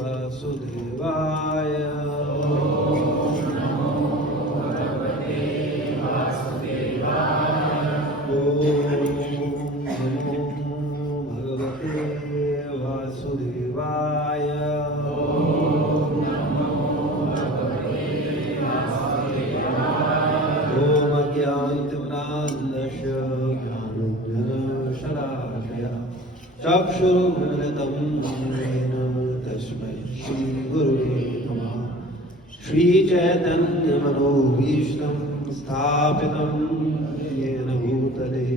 वासुदेवाय। चक्षुरुन्मिलितं येन तस्मै श्रीगुरुवे नमः। श्रीचैतन्यमनोभीष्टं स्थापितं येन भूतले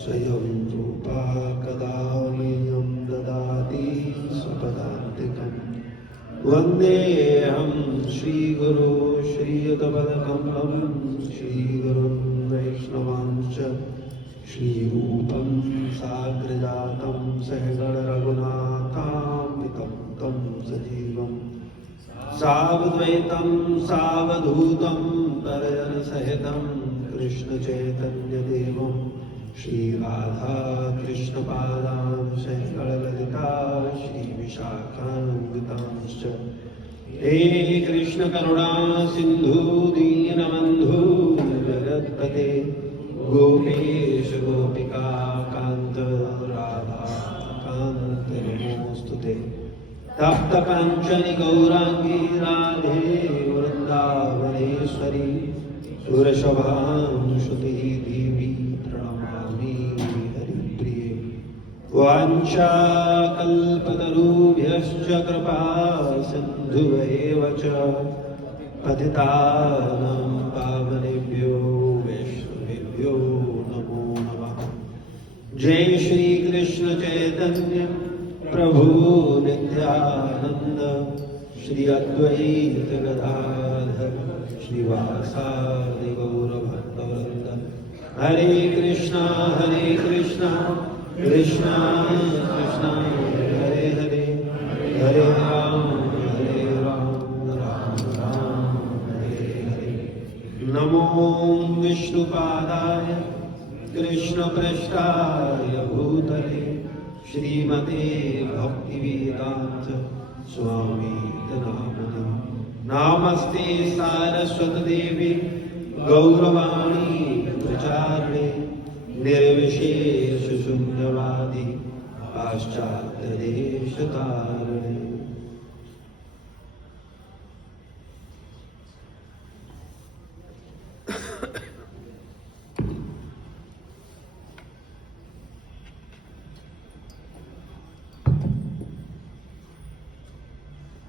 स्वयं रूपा कदा मह्यं ददाति स्वपदान्तिकम्। वन्देऽहं श्रीगुरो श्रीयुतपदकमलं श्रीगुरुं वैष्णवांश्च श्रीरूपं साग्रजातं सहगण रघुनाथान्वितं तं सजीवं सावद्वैतं सावधूतं परिजनसहितं कृष्णचैतन्यदेवं श्रीराधा कृष्णपादां सहगणललिता श्रीविशाखान्वितांश्च। हे कृष्णकरुणा सिन्धु दीनबन्धु जगत्पते गोपेश गोपिका कांत राधा कांत नमोस्तुते। तप्त कांचनि गौरांगी राधे वृंदावनेश्वरी सुरशोभानुसुते देवी प्रणमामि हरिप्रिये। वाञ्छाकल्पतरुभ्यश्च कृपा सिन्धुभ्येव च पतितानां पावनेभ्यो नमो नमः। जय श्री कृष्ण चैतन्य प्रभु नित्यानंद श्री अद्वैत गदाधर श्रीवासादि गौर भक्तवृंद। हरे कृष्णा कृष्णा कृष्णा हरे हरे, हरे राम राम राम हरे हरे। नमो विष्णुपादाय कृष्णपृष्ठाय भूतले श्रीमते भक्तिवेदांत स्वामी नामने। नमस्ते सारस्वती देवी गौरवाणी प्रचारिणे निर्विशेष शून्यवादी पाश्चात्य देशतारिणे।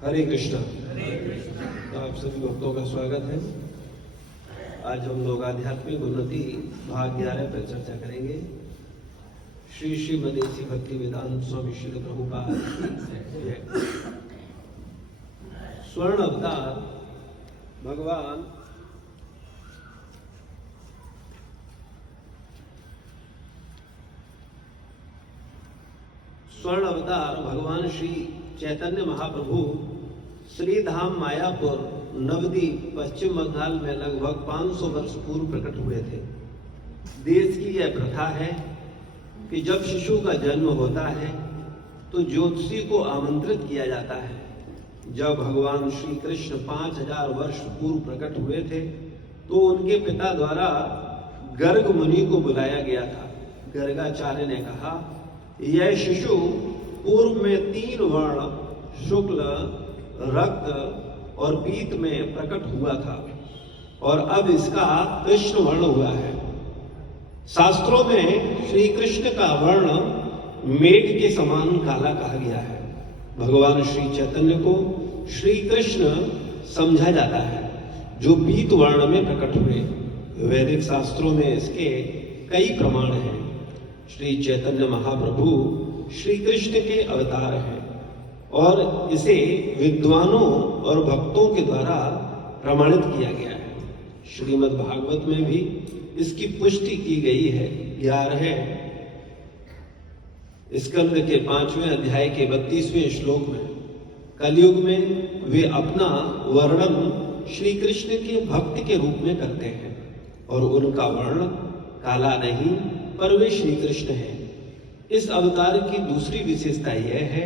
हरे कृष्णा। आप सभी भक्तों का स्वागत है। आज हम लोग आध्यात्मिक उन्नति भाग 11 पर चर्चा करेंगे। श्री श्रीमदेसी भक्ति वेदांत स्वामी श्री प्रभुपाद स्वर्ण अवतार भगवान स्वर्ण अवतार भगवान श्री चैतन्य महाप्रभु श्री धाम मायापुर नवद्वीप पश्चिम बंगाल में लगभग 500 वर्ष पूर्व प्रकट हुए थे। देश की यह प्रथा है कि जब शिशु का जन्म होता है तो ज्योतिषी को आमंत्रित किया जाता है। जब भगवान श्री कृष्ण 5000 वर्ष पूर्व प्रकट हुए थे तो उनके पिता द्वारा गर्ग मुनि को बुलाया गया था। गर्गाचार्य ने कहा, यह शिशु पूर्व में 3 वर्ण शुक्ल रक्त और पीत में प्रकट हुआ था और अब इसका कृष्ण वर्ण हुआ है। शास्त्रों में श्री कृष्ण का वर्ण मेघ के समान काला कहा गया है। भगवान श्री चैतन्य को श्री कृष्ण समझा जाता है जो पीत वर्ण में प्रकट हुए। वैदिक शास्त्रों में इसके कई प्रमाण हैं। श्री चैतन्य महाप्रभु श्री कृष्ण के अवतार हैं और इसे विद्वानों और भक्तों के द्वारा प्रमाणित किया गया है। श्रीमद् भागवत में भी इसकी पुष्टि की गई है। 11वें स्कंद के 5वें अध्याय के 32वें श्लोक में कलयुग में वे अपना वर्णन श्री कृष्ण के भक्त के रूप में करते हैं और उनका वर्ण काला नहीं पर वे श्री कृष्ण हैं। इस अवतार की दूसरी विशेषता यह है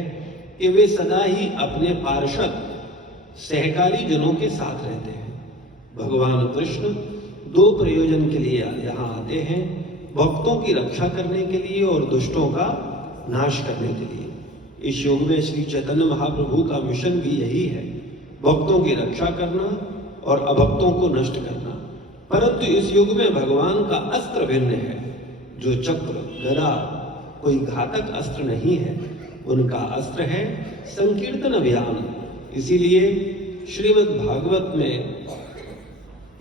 कि वे सदा ही अपने पार्षद सहकारी जनों के साथ रहते हैं। भगवान कृष्ण दो प्रयोजन के लिए यहाँ आते हैं, भक्तों की रक्षा करने के लिए और दुष्टों का नाश करने के लिए। इस युग में श्री चैतन्य महाप्रभु का मिशन भी यही है, भक्तों की रक्षा करना और अभक्तों को नष्ट करना। परंतु इस युग में भगवान का अस्त्र भिन्न है। जो चक्र गदा कोई घातक अस्त्र नहीं है, उनका अस्त्र है संकीर्तन अभियान। इसीलिए श्रीमद् भागवत में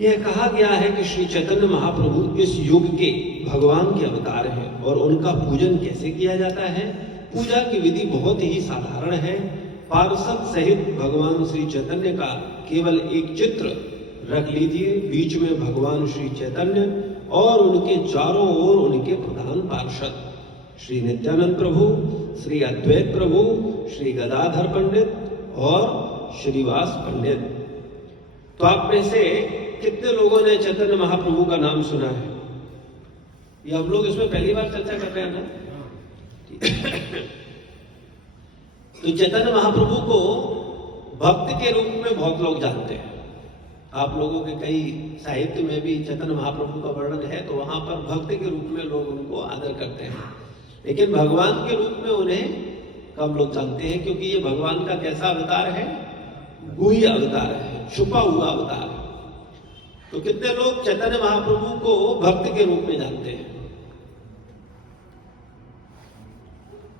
यह कहा गया है कि श्री चैतन्य महाप्रभु इस युग के भगवान के अवतार हैं और उनका पूजन कैसे किया जाता है। पूजा की विधि बहुत ही साधारण है। पार्षद सहित भगवान श्री चैतन्य का केवल एक चित्र रख लीजिए, बीच में भगवान श्री चैतन्य और उनके चारों ओर उनके प्रधान पार्षद श्री नित्यानंद प्रभु, श्री अद्वैत प्रभु, श्री गदाधर पंडित और श्रीवास पंडित। तो आप में से कितने लोगों ने चैतन्य महाप्रभु का नाम सुना है? ये हम लोग इसमें पहली बार चर्चा कर रहे हैं ना। तो चैतन्य महाप्रभु को भक्त के रूप में बहुत लोग जानते हैं। आप लोगों के कई साहित्य में भी चैतन्य महाप्रभु का वर्णन है, तो वहां पर भक्त के रूप में लोग उनको आदर करते हैं। लेकिन भगवान के रूप में उन्हें कम लोग जानते हैं, क्योंकि ये भगवान का कैसा अवतार है? गुह्य अवतार है, छुपा हुआ अवतार है। तो कितने लोग चैतन्य महाप्रभु को भक्त के रूप में जानते हैं?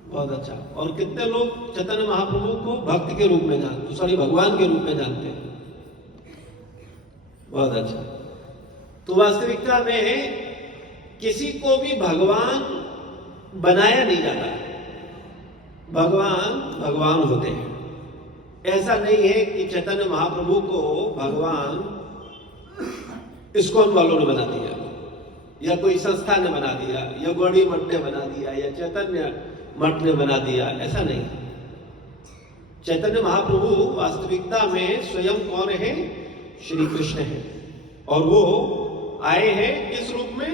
बहुत अच्छा। और कितने लोग चैतन्य महाप्रभु को भक्त के रूप में जानते, सॉरी भगवान के रूप में जानते हैं? बहुत अच्छा। तो वास्तविकता में किसी को भी भगवान बनाया नहीं जाता है, भगवान भगवान होते हैं। ऐसा नहीं है कि चैतन्य महाप्रभु को भगवान इस्कॉन वालों ने बना दिया, या कोई संस्था ने बना दिया, या गौड़ी मठ ने बना दिया, या चैतन्य मठ ने बना दिया। ऐसा नहीं। चैतन्य महाप्रभु वास्तविकता में स्वयं कौन है? श्री कृष्ण है। और वो आए हैं किस रूप में?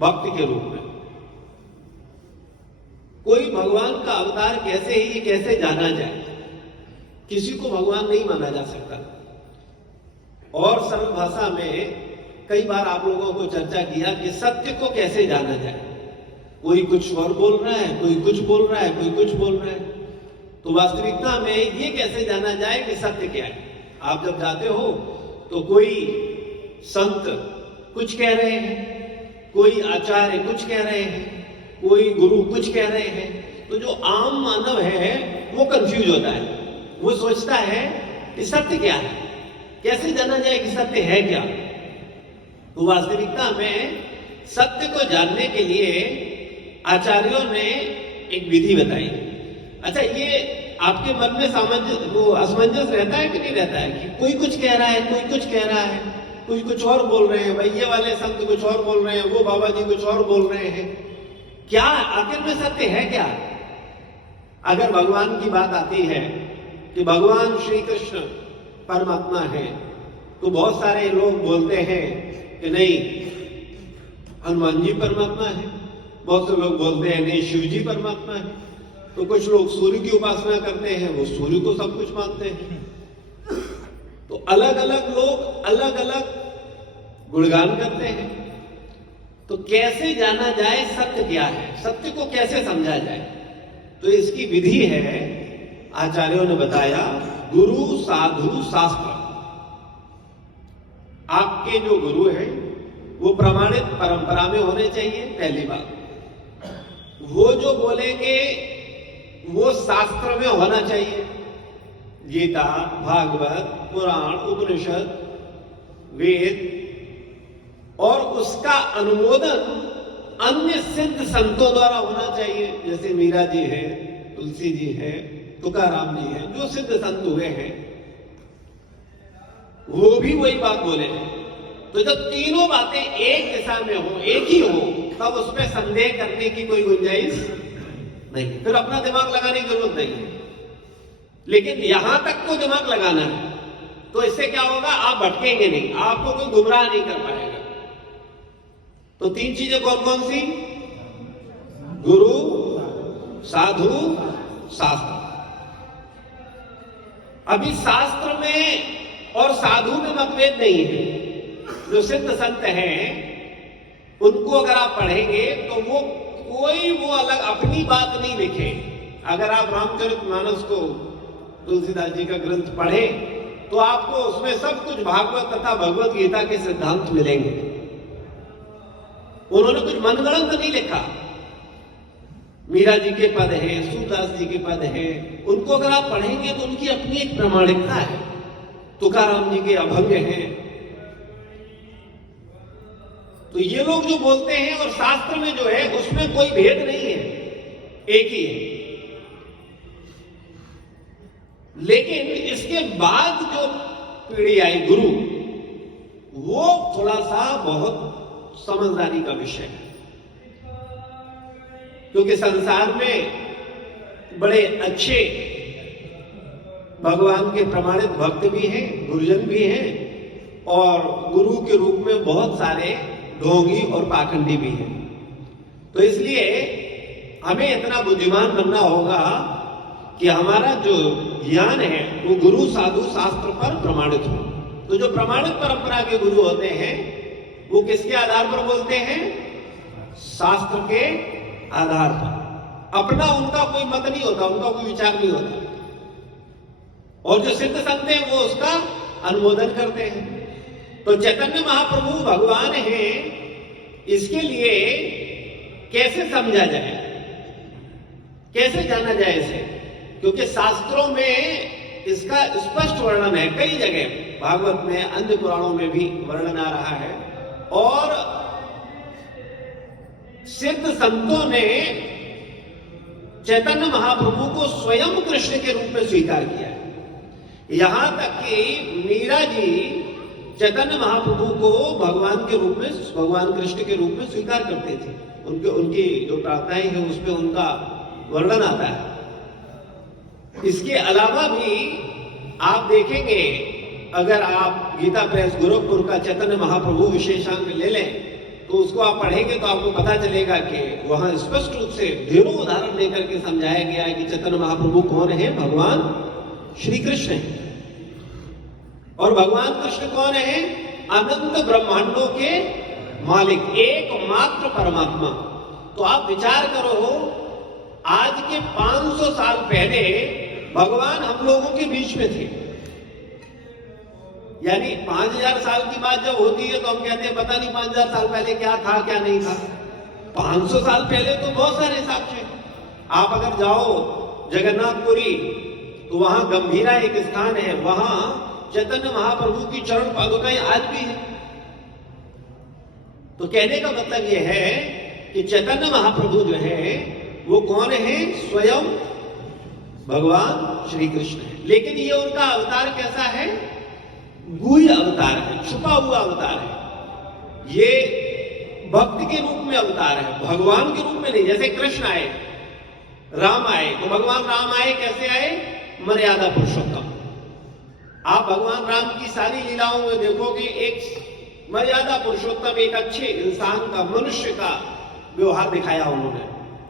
भक्त के रूप में। कोई भगवान का अवतार कैसे जाना जाए? किसी को भगवान नहीं माना जा सकता। और सरल भाषा में कई बार आप लोगों को चर्चा किया कि सत्य को कैसे जाना जाए। कोई कुछ और बोल रहा है, कोई कुछ बोल रहा है, कोई कुछ बोल रहा है। तो वास्तविकता में ये कैसे जाना जाए कि सत्य क्या है? आप जब जाते हो तो कोई संत कुछ कह रहे हैं, कोई आचार्य कुछ कह रहे हैं, कोई गुरु कुछ कह रहे हैं। तो जो आम मानव है वो कंफ्यूज होता है, वो सोचता है कि सत्य क्या है, कैसे जाना जाए कि सत्य है क्या। तो वास्तविकता में सत्य को जानने के लिए आचार्यों ने एक विधि बताई। अच्छा, ये आपके मन में असमंजस रहता है कि नहीं रहता है कि कोई कुछ कह रहा है, कोई कुछ कह रहा है, कोई कुछ और बोल रहे हैं, भाई ये वाले संत कुछ और बोल रहे हैं, वो बाबा जी कुछ और बोल रहे हैं। क्या आखिर में सत्य है क्या? अगर भगवान की बात आती है कि भगवान श्री कृष्ण परमात्मा है, तो बहुत सारे लोग बोलते हैं कि नहीं, हनुमान जी परमात्मा है। बहुत से लोग बोलते हैं नहीं, शिव जी परमात्मा है। तो कुछ लोग सूर्य की उपासना करते हैं, वो सूर्य को सब कुछ मानते हैं। तो अलग अलग लोग अलग अलग गुणगान करते हैं। तो कैसे जाना जाए सत्य क्या है, सत्य को कैसे समझा जाए? तो इसकी विधि है, आचार्यों ने बताया, गुरु साधु शास्त्र। आपके जो गुरु हैं वो प्रमाणित परंपरा में होने चाहिए, पहली बात। वो जो बोलेंगे वो शास्त्र में होना चाहिए। गीता, भागवत, पुराण, उपनिषद, वेद, और उसका अनुमोदन अन्य सिद्ध संतों द्वारा होना चाहिए। जैसे मीरा जी है, तुलसी जी है, तुकाराम जी है, जो सिद्ध संत हुए हैं वो भी वही बात बोले। तो जब तीनों बातें एक दिशा में हो, एक ही हो, तब उसमें संदेह करने की कोई गुंजाइश नहीं, फिर अपना दिमाग लगाने की जरूरत नहीं। लेकिन यहां तक को दिमाग लगाना है तो इससे क्या होगा, आप भटकेंगे नहीं, आपको कोई गुमराह नहीं कर पाएगा। तो 3 चीजें कौन कौन सी? गुरु, साधु, शास्त्र। अभी शास्त्र में और साधु में मतभेद नहीं है। जो सिद्ध संत हैं उनको अगर आप पढ़ेंगे तो वो अलग अपनी बात नहीं लिखे। अगर आप रामचरितमानस को, तुलसीदास जी का ग्रंथ पढ़े तो आपको उसमें सब कुछ भागवत तथा भगवत गीता के सिद्धांत मिलेंगे। उन्होंने कुछ मनगढ़ंत नहीं लिखा। मीरा जी के पद हैं, सूरदास जी के पद हैं, उनको अगर आप पढ़ेंगे तो उनकी अपनी एक प्रामाणिकता है। तुकाराम जी के अभंग हैं। तो ये लोग जो बोलते हैं और शास्त्र में जो है उसमें कोई भेद नहीं है, एक ही है। लेकिन इसके बाद जो पीढ़ी आई गुरु, वो थोड़ा सा बहुत समझदारी का विषय है। क्योंकि संसार में बड़े अच्छे भगवान के प्रमाणित भक्त भी हैं, गुरुजन भी हैं, और गुरु के रूप में बहुत सारे ढोंगी और पाखंडी भी हैं। तो इसलिए हमें इतना बुद्धिमान बनना होगा कि हमारा जो ज्ञान है वो गुरु, साधु, शास्त्र पर प्रमाणित हो। तो जो प्रमाणित परंपरा के गुरु होते हैं वो किसके आधार पर बोलते हैं? शास्त्र के आधार पर। अपना उनका कोई मत नहीं होता, उनका कोई विचार नहीं होता। और जो सिद्ध संत हैं वो उसका अनुमोदन करते हैं। तो चैतन्य महाप्रभु भगवान हैं, इसके लिए कैसे समझा जाए, कैसे जाना जाए इसे? क्योंकि शास्त्रों में इसका स्पष्ट वर्णन है, कई जगह भागवत में, अन्य पुराणों में भी वर्णन आ रहा है। और सिद्ध संतों ने चैतन्य महाप्रभु को स्वयं कृष्ण के रूप में स्वीकार किया है। यहां तक कि मीरा जी चैतन्य महाप्रभु को भगवान के रूप में, भगवान कृष्ण के रूप में स्वीकार करते थे। उनकी जो प्रार्थनाएं हैं उसमें उनका वर्णन आता है। इसके अलावा भी आप देखेंगे, अगर आप गीता प्रेस गोरखपुर का चैतन्य महाप्रभु विशेषांक ले लें तो उसको आप पढ़ेंगे तो आपको पता चलेगा कि वहां स्पष्ट रूप से ढेरों उदाहरण देकर के समझाया गया है कि चैतन्य महाप्रभु कौन है? भगवान श्री कृष्ण है। और भगवान कृष्ण कौन है? अनंत ब्रह्मांडों के मालिक, एकमात्र परमात्मा। तो आप विचार करो, आज के 500 साल पहले भगवान हम लोगों के बीच में थे। यानी 5000 साल की बात जब होती है तो हम कहते हैं पता नहीं 5000 साल पहले क्या था क्या नहीं था। 500 साल पहले तो बहुत सारे हिसाब थे। आप अगर जाओ जगन्नाथपुरी तो वहां गंभीरा एक स्थान है, वहां चैतन्य महाप्रभु की चरण पादुकाएं आज भी है। तो कहने का मतलब यह है कि चैतन्य महाप्रभु जो है वो कौन है? स्वयं भगवान श्री कृष्ण है। लेकिन ये उनका अवतार कैसा है? गुह्य अवतार है, छुपा हुआ अवतार है। ये भक्त के रूप में अवतार है, भगवान के रूप में नहीं। जैसे कृष्ण आए, राम आए, तो भगवान राम आए कैसे आए? मर्यादा पुरुषोत्तम। आप भगवान राम की सारी लीलाओं में देखोगे एक मर्यादा पुरुषोत्तम, एक अच्छे इंसान का, मनुष्य का व्यवहार दिखाया उन्होंने,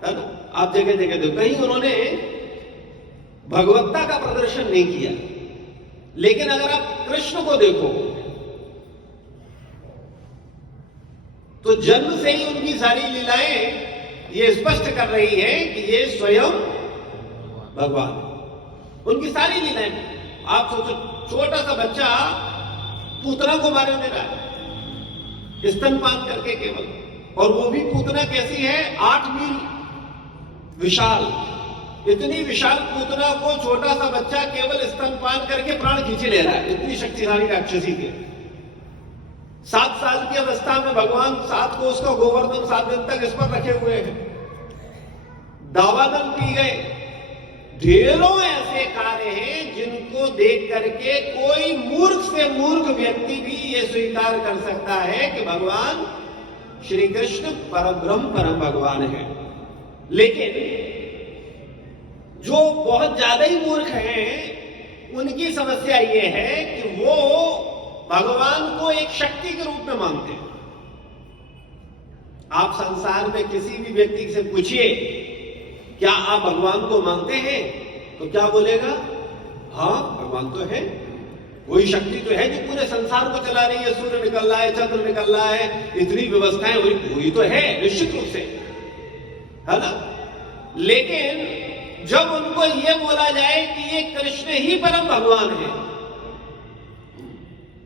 है ना? आप जगह जगह देखो, कहीं उन्होंने भगवत्ता का प्रदर्शन नहीं किया। लेकिन अगर आप कृष्ण को देखो तो जन्म से ही उनकी सारी लीलाएं ये स्पष्ट कर रही है कि ये स्वयं भगवान। उनकी सारी लीलाएं, आप सोचो, छोटा सा बच्चा पूतना को मारे दे रहा है स्तनपान करके केवल, और वो भी पूतना कैसी है? 8 मील विशाल। इतनी विशाल पूतना को छोटा सा बच्चा केवल स्तनपान करके प्राण खींच ले रहा है। इतनी शक्तिशाली राक्षसी थी। 7 साल की अवस्था में भगवान 7 को उसका गोवर्धन 7 दिन तक इस पर रखे हुए हैं। दावानल पी गए। ढेरों ऐसे कार्य हैं जिनको देख करके कोई मूर्ख से मूर्ख व्यक्ति भी ये स्वीकार कर सकता है कि भगवान श्री कृष्ण परब्रह्म परम भगवान है। लेकिन जो बहुत ज्यादा ही मूर्ख हैं, उनकी समस्या ये है कि वो भगवान को एक शक्ति के रूप में मानते हैं। आप संसार में किसी भी व्यक्ति से पूछिए क्या आप भगवान को मानते हैं, तो क्या बोलेगा? हाँ, भगवान तो है, कोई शक्ति तो है जो पूरे संसार को चला रही है, सूर्य निकल रहा है, चंद्र निकल रहा है, इतनी व्यवस्थाएं हुई तो है निश्चित रूप से, है ना। लेकिन जब उनको यह बोला जाए कि ये कृष्ण ही परम भगवान है,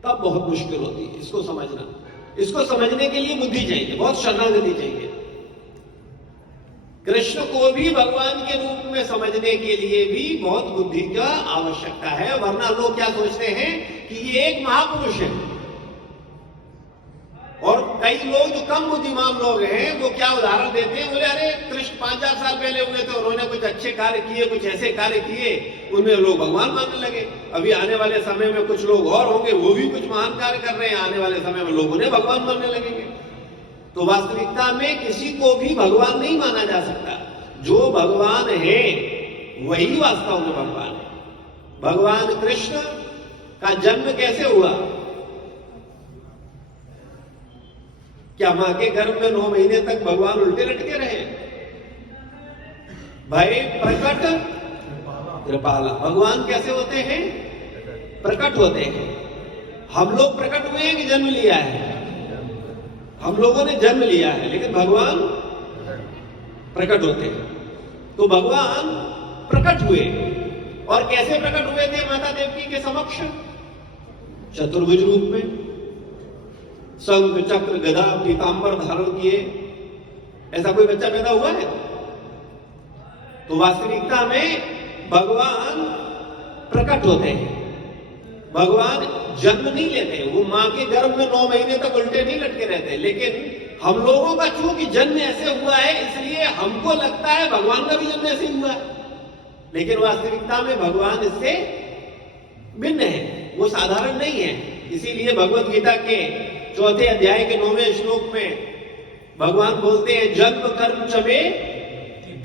तब बहुत मुश्किल होती है इसको समझना। इसको समझने के लिए बुद्धि चाहिए, बहुत शरणागति चाहिए। कृष्ण को भी भगवान के रूप में समझने के लिए भी बहुत बुद्धि का आवश्यकता है, वरना लोग क्या सोचते हैं कि ये एक महापुरुष है। और कई लोग जो कम बुद्धिमान लोग हैं वो क्या उदाहरण देते हैं, बोले अरे कृष्ण 5-4 साल पहले हुए थे, उन्होंने कुछ अच्छे कार्य किए, कुछ ऐसे कार्य किए, उनमें लोग भगवान मानने लगे। अभी आने वाले समय में कुछ लोग और होंगे, वो भी कुछ महान कार्य कर रहे हैं, आने वाले समय में लोग उन्हें भगवान मानने लगेंगे। तो वास्तविकता में किसी को भी भगवान नहीं माना जा सकता। जो भगवान है वही वास्तव में भगवान है। भगवान कृष्ण का जन्म कैसे हुआ? क्या मां के गर्भ में 9 महीने तक भगवान उल्टे लटके रहे? भाई प्रकट कृपाला। भगवान कैसे होते हैं? प्रकट होते हैं। हम लोग प्रकट हुए हैं कि जन्म लिया है? हम लोगों ने जन्म लिया है, लेकिन भगवान प्रकट होते हैं। तो भगवान प्रकट हुए, और कैसे प्रकट हुए थे माता देवकी के समक्ष? चतुर्भुज रूप में, शंख चक्र गदा पीतांबर धारण किए। ऐसा कोई बच्चा पैदा हुआ है? तो वास्तविकता में भगवान प्रकट होते हैं। भगवान जन्म नहीं लेते, वो मां के गर्भ में 9 महीने तक उल्टे नहीं लटके रहते। लेकिन हम लोगों का चूंकि जन्म ऐसे हुआ है, इसलिए हमको लगता है भगवान का भी जन्म ऐसे हुआ है, लेकिन वास्तविकता में भगवान इससे भिन्न है, वो साधारण नहीं है। इसीलिए भगवत गीता के 4थे अध्याय के 9वें श्लोक में भगवान बोलते हैं, जन्म कर्म च मे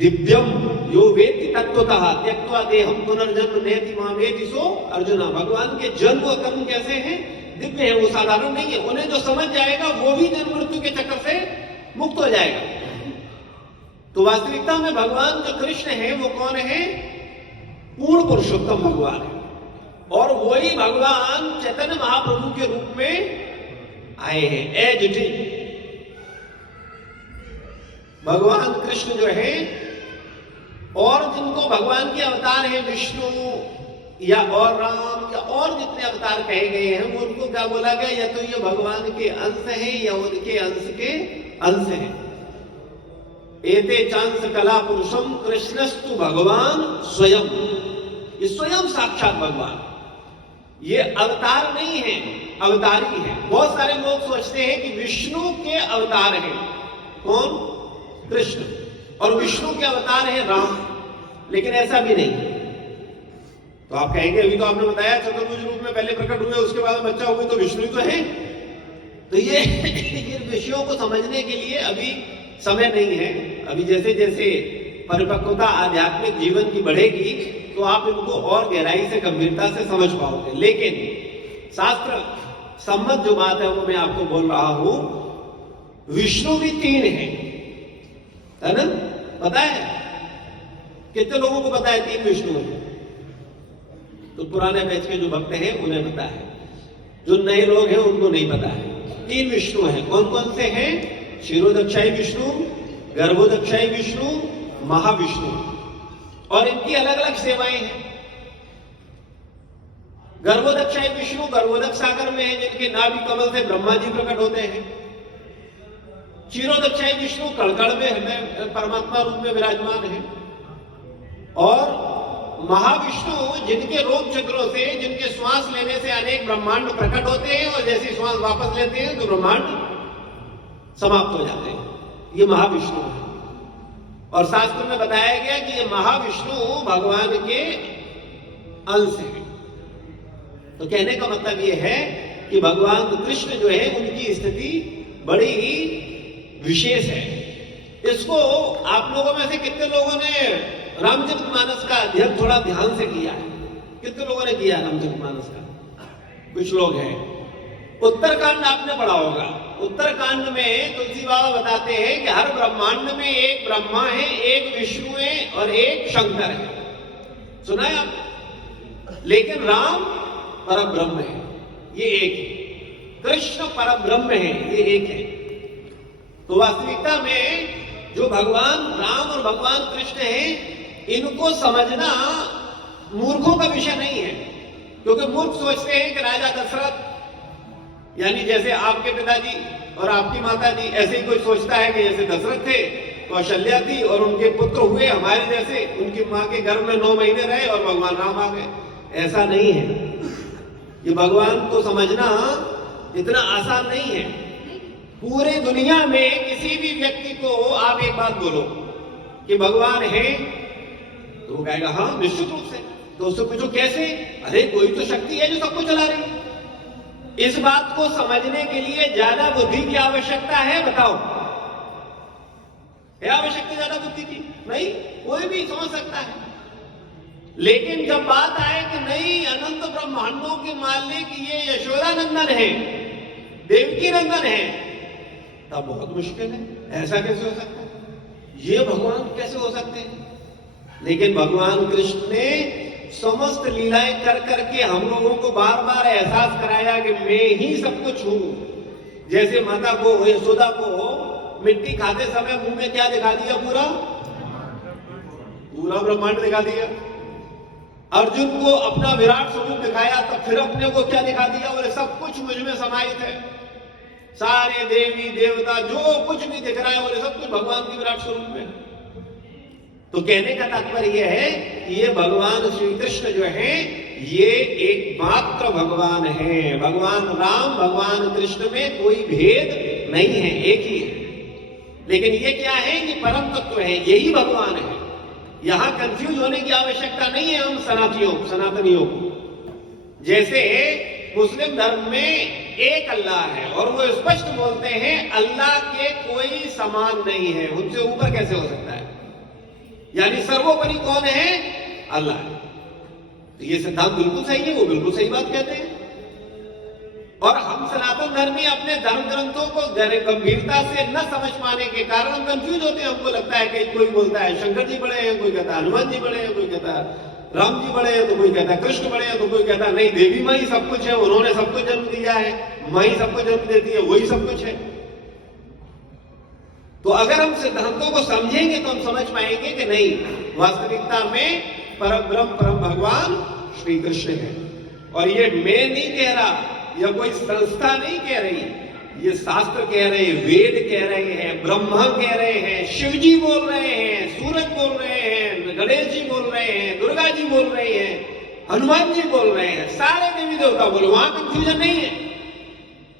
दिव्यम यो वेत्ति तत्वतः त्यक्त्वा देहम पुनर्जन्म नेति मामेति सो अर्जुना। भगवान के जन्म और कर्म कैसे हैं? दिव्य है, वो साधारण नहीं है। उन्हें जो समझ जाएगा वो भी जन्म मृत्यु के चक्कर से मुक्त हो जाएगा। तो वास्तविकता में भगवान जो कृष्ण है वो कौन है? पूर्ण पुरुषोत्तम भगवान है, और वही भगवान चैतन्य महाप्रभु के रूप में आए हैं, एज इट इज। भगवान कृष्ण जो है, और जिनको भगवान के अवतार हैं, विष्णु या और राम या और जितने अवतार कहे गए हैं, वो उनको क्या बोला गया? या तो ये भगवान के अंश हैं या उनके अंश के अंश हैं। एते चांस कला पुरुषम कृष्णस्तु भगवान स्वयं। ये स्वयं साक्षात भगवान, ये अवतार नहीं है, अवतारी है। बहुत सारे लोग सोचते हैं कि विष्णु के अवतार हैं। कौन? कृष्ण। और विष्णु के अवतार है राम, लेकिन ऐसा भी नहीं। तो आप कहेंगे अभी तो आपने बताया चतुर्भुज रूप में पहले प्रकट हुए, उसके बाद बच्चा हुए, तो विष्णु तो है। तो ये विषयों को समझने के लिए अभी समय नहीं है। अभी जैसे जैसे परिपक्वता आध्यात्मिक जीवन की बढ़ेगी तो आप इनको और गहराई से, गंभीरता से समझ पाओगे। लेकिन शास्त्र सम्मत जो बात है वो मैं आपको बोल रहा हूं। विष्णु भी 3 है ना? पता है? कितने लोगों को पता है 3 विष्णु है? तो पुराने बैच के जो भक्त हैं उन्हें पता है, जो नए लोग हैं उनको नहीं पता है। 3 विष्णु हैं। कौन कौन से हैं? क्षीरोदक्षाई विष्णु, गर्भोदक्षाई विष्णु, महाविष्णु। और इनकी अलग अलग सेवाएं हैं। गर्भोदक्षाई विष्णु गर्भोदक सागर में है, जिनके नाभि कमल से ब्रह्मा जी प्रकट होते हैं। क्षीरोदक्षाई विष्णु कड़कड़ में हृदय परमात्मा रूप में विराजमान है। और महाविष्णु जिनके रोग चक्रों से, जिनके श्वास लेने से अनेक ब्रह्मांड प्रकट होते हैं, और जैसे श्वास वापस लेते हैं तो ब्रह्मांड समाप्त हो जाते हैं, ये महाविष्णु है। और शास्त्र में बताया गया कि ये महाविष्णु भगवान के अंश हैं। तो कहने का मतलब ये है कि भगवान कृष्ण जो है उनकी स्थिति बड़ी ही विशेष है। इसको आप लोगों में से कितने लोगों ने रामचरितमानस का अध्ययन थोड़ा ध्यान से किया है? कितने लोगों ने किया रामचरितमानस का? कुछ लोग हैं। उत्तरकांड आपने पढ़ा होगा। उत्तरकांड में तुलसी बाबा बताते हैं कि हर ब्रह्मांड में एक ब्रह्मा है, एक विष्णु है और एक शंकर है। सुना है आप? लेकिन राम परब्रह्म है, ये एक है। कृष्ण परब्रह्म है, ये एक है। तो वास्तविकता में जो भगवान राम और भगवान कृष्ण हैं, इनको समझना मूर्खों का विषय नहीं है। क्योंकि मूर्ख सोचते हैं कि राजा दशरथ, यानी जैसे आपके पिताजी और आपकी माता जी, ऐसे ही कोई सोचता है कि जैसे दशरथ थे, कौशल्या थी और उनके पुत्र हुए हमारे जैसे, उनकी मां के गर्भ में 9 महीने रहे और भगवान राम आ गए। ऐसा नहीं है। ये भगवान को समझना इतना आसान नहीं है। पूरे दुनिया में किसी भी व्यक्ति को आप एक बात बोलो कि भगवान है, तो वो कहेगा हाँ निश्चित रूप से। तो उससे पूछो कैसे? अरे कोई तो शक्ति है जो सबको चला रही है। इस बात को समझने के लिए ज्यादा बुद्धि की आवश्यकता है? बताओ, है आवश्यकता ज्यादा बुद्धि की? नहीं, कोई भी समझ सकता है। लेकिन जब बात आए कि नहीं, अनंत ब्रह्मांडों के मालिक ये यशोदानंदन है, देवकी नंदन है, तब बहुत मुश्किल है। ऐसा कैसे हो सकता है? ये भगवान कैसे हो सकते हैं? लेकिन भगवान कृष्ण ने समस्त लीलाएं कर करके हम लोगों को बार बार एहसास कराया कि मैं ही सब कुछ हूं। जैसे माता को, यशोदा को मिट्टी खाते समय मुंह में क्या दिखा दिया? पूरा ब्रह्मांड दिखा दिया। अर्जुन को अपना विराट स्वरूप दिखाया, तब फिर अपने को क्या दिखा दिया? बोले सब कुछ मुझ में समाहित है, सारे देवी देवता जो कुछ भी दिख रहा है, बोले सब कुछ भगवान के विराट स्वरूप में। तो कहने का तात्पर्य यह है कि ये भगवान श्री कृष्ण जो है, ये एकमात्र भगवान है। भगवान राम, भगवान कृष्ण में कोई भेद नहीं है, एक ही है। लेकिन ये क्या है? ये परम तत्व है, यही भगवान है। यहां कंफ्यूज होने की आवश्यकता नहीं है हम सनातनियों को। जैसे मुस्लिम धर्म में एक अल्लाह है और वो स्पष्ट बोलते हैं अल्लाह के कोई समान नहीं है, उनसे ऊपर कैसे हो सकता है? यानी सर्वोपरि कौन है? अल्लाह है। तो ये सिद्धांत बिल्कुल सही है, वो बिल्कुल सही बात कहते हैं। और हम सनातन धर्मी अपने धर्म ग्रंथों को गंभीरता से न समझ पाने के कारण हम कंफ्यूज होते हैं। हमको लगता है कि कोई बोलता है शंकर जी बड़े हैं, कोई कहता है हनुमान जी बड़े हैं, कोई कहता है राम जी बड़े हैं, तो कोई कहता है कृष्ण बड़े हैं, तो कोई कहता है नहीं, देवी माँ ही सब कुछ है, उन्होंने सबको जन्म दिया है, माँ ही सबको जन्म देती है, वही सब कुछ है। तो अगर हम सिद्धांतों को समझेंगे तो हम समझ पाएंगे कि नहीं, वास्तविकता में परब्रह्म परम भगवान श्री कृष्ण है। और ये मैं नहीं कह रहा, या कोई संस्था नहीं कह रही, ये शास्त्र कह रहे हैं, वेद कह रहे हैं, ब्रह्मा कह रहे हैं, शिव जी बोल रहे हैं, सूरज बोल रहे हैं, गणेश जी बोल रहे हैं, दुर्गा जी बोल रहे हैं, हनुमान जी बोल रहे हैं, सारे देवी देवता बोलो। वहां कंफ्यूजन नहीं है।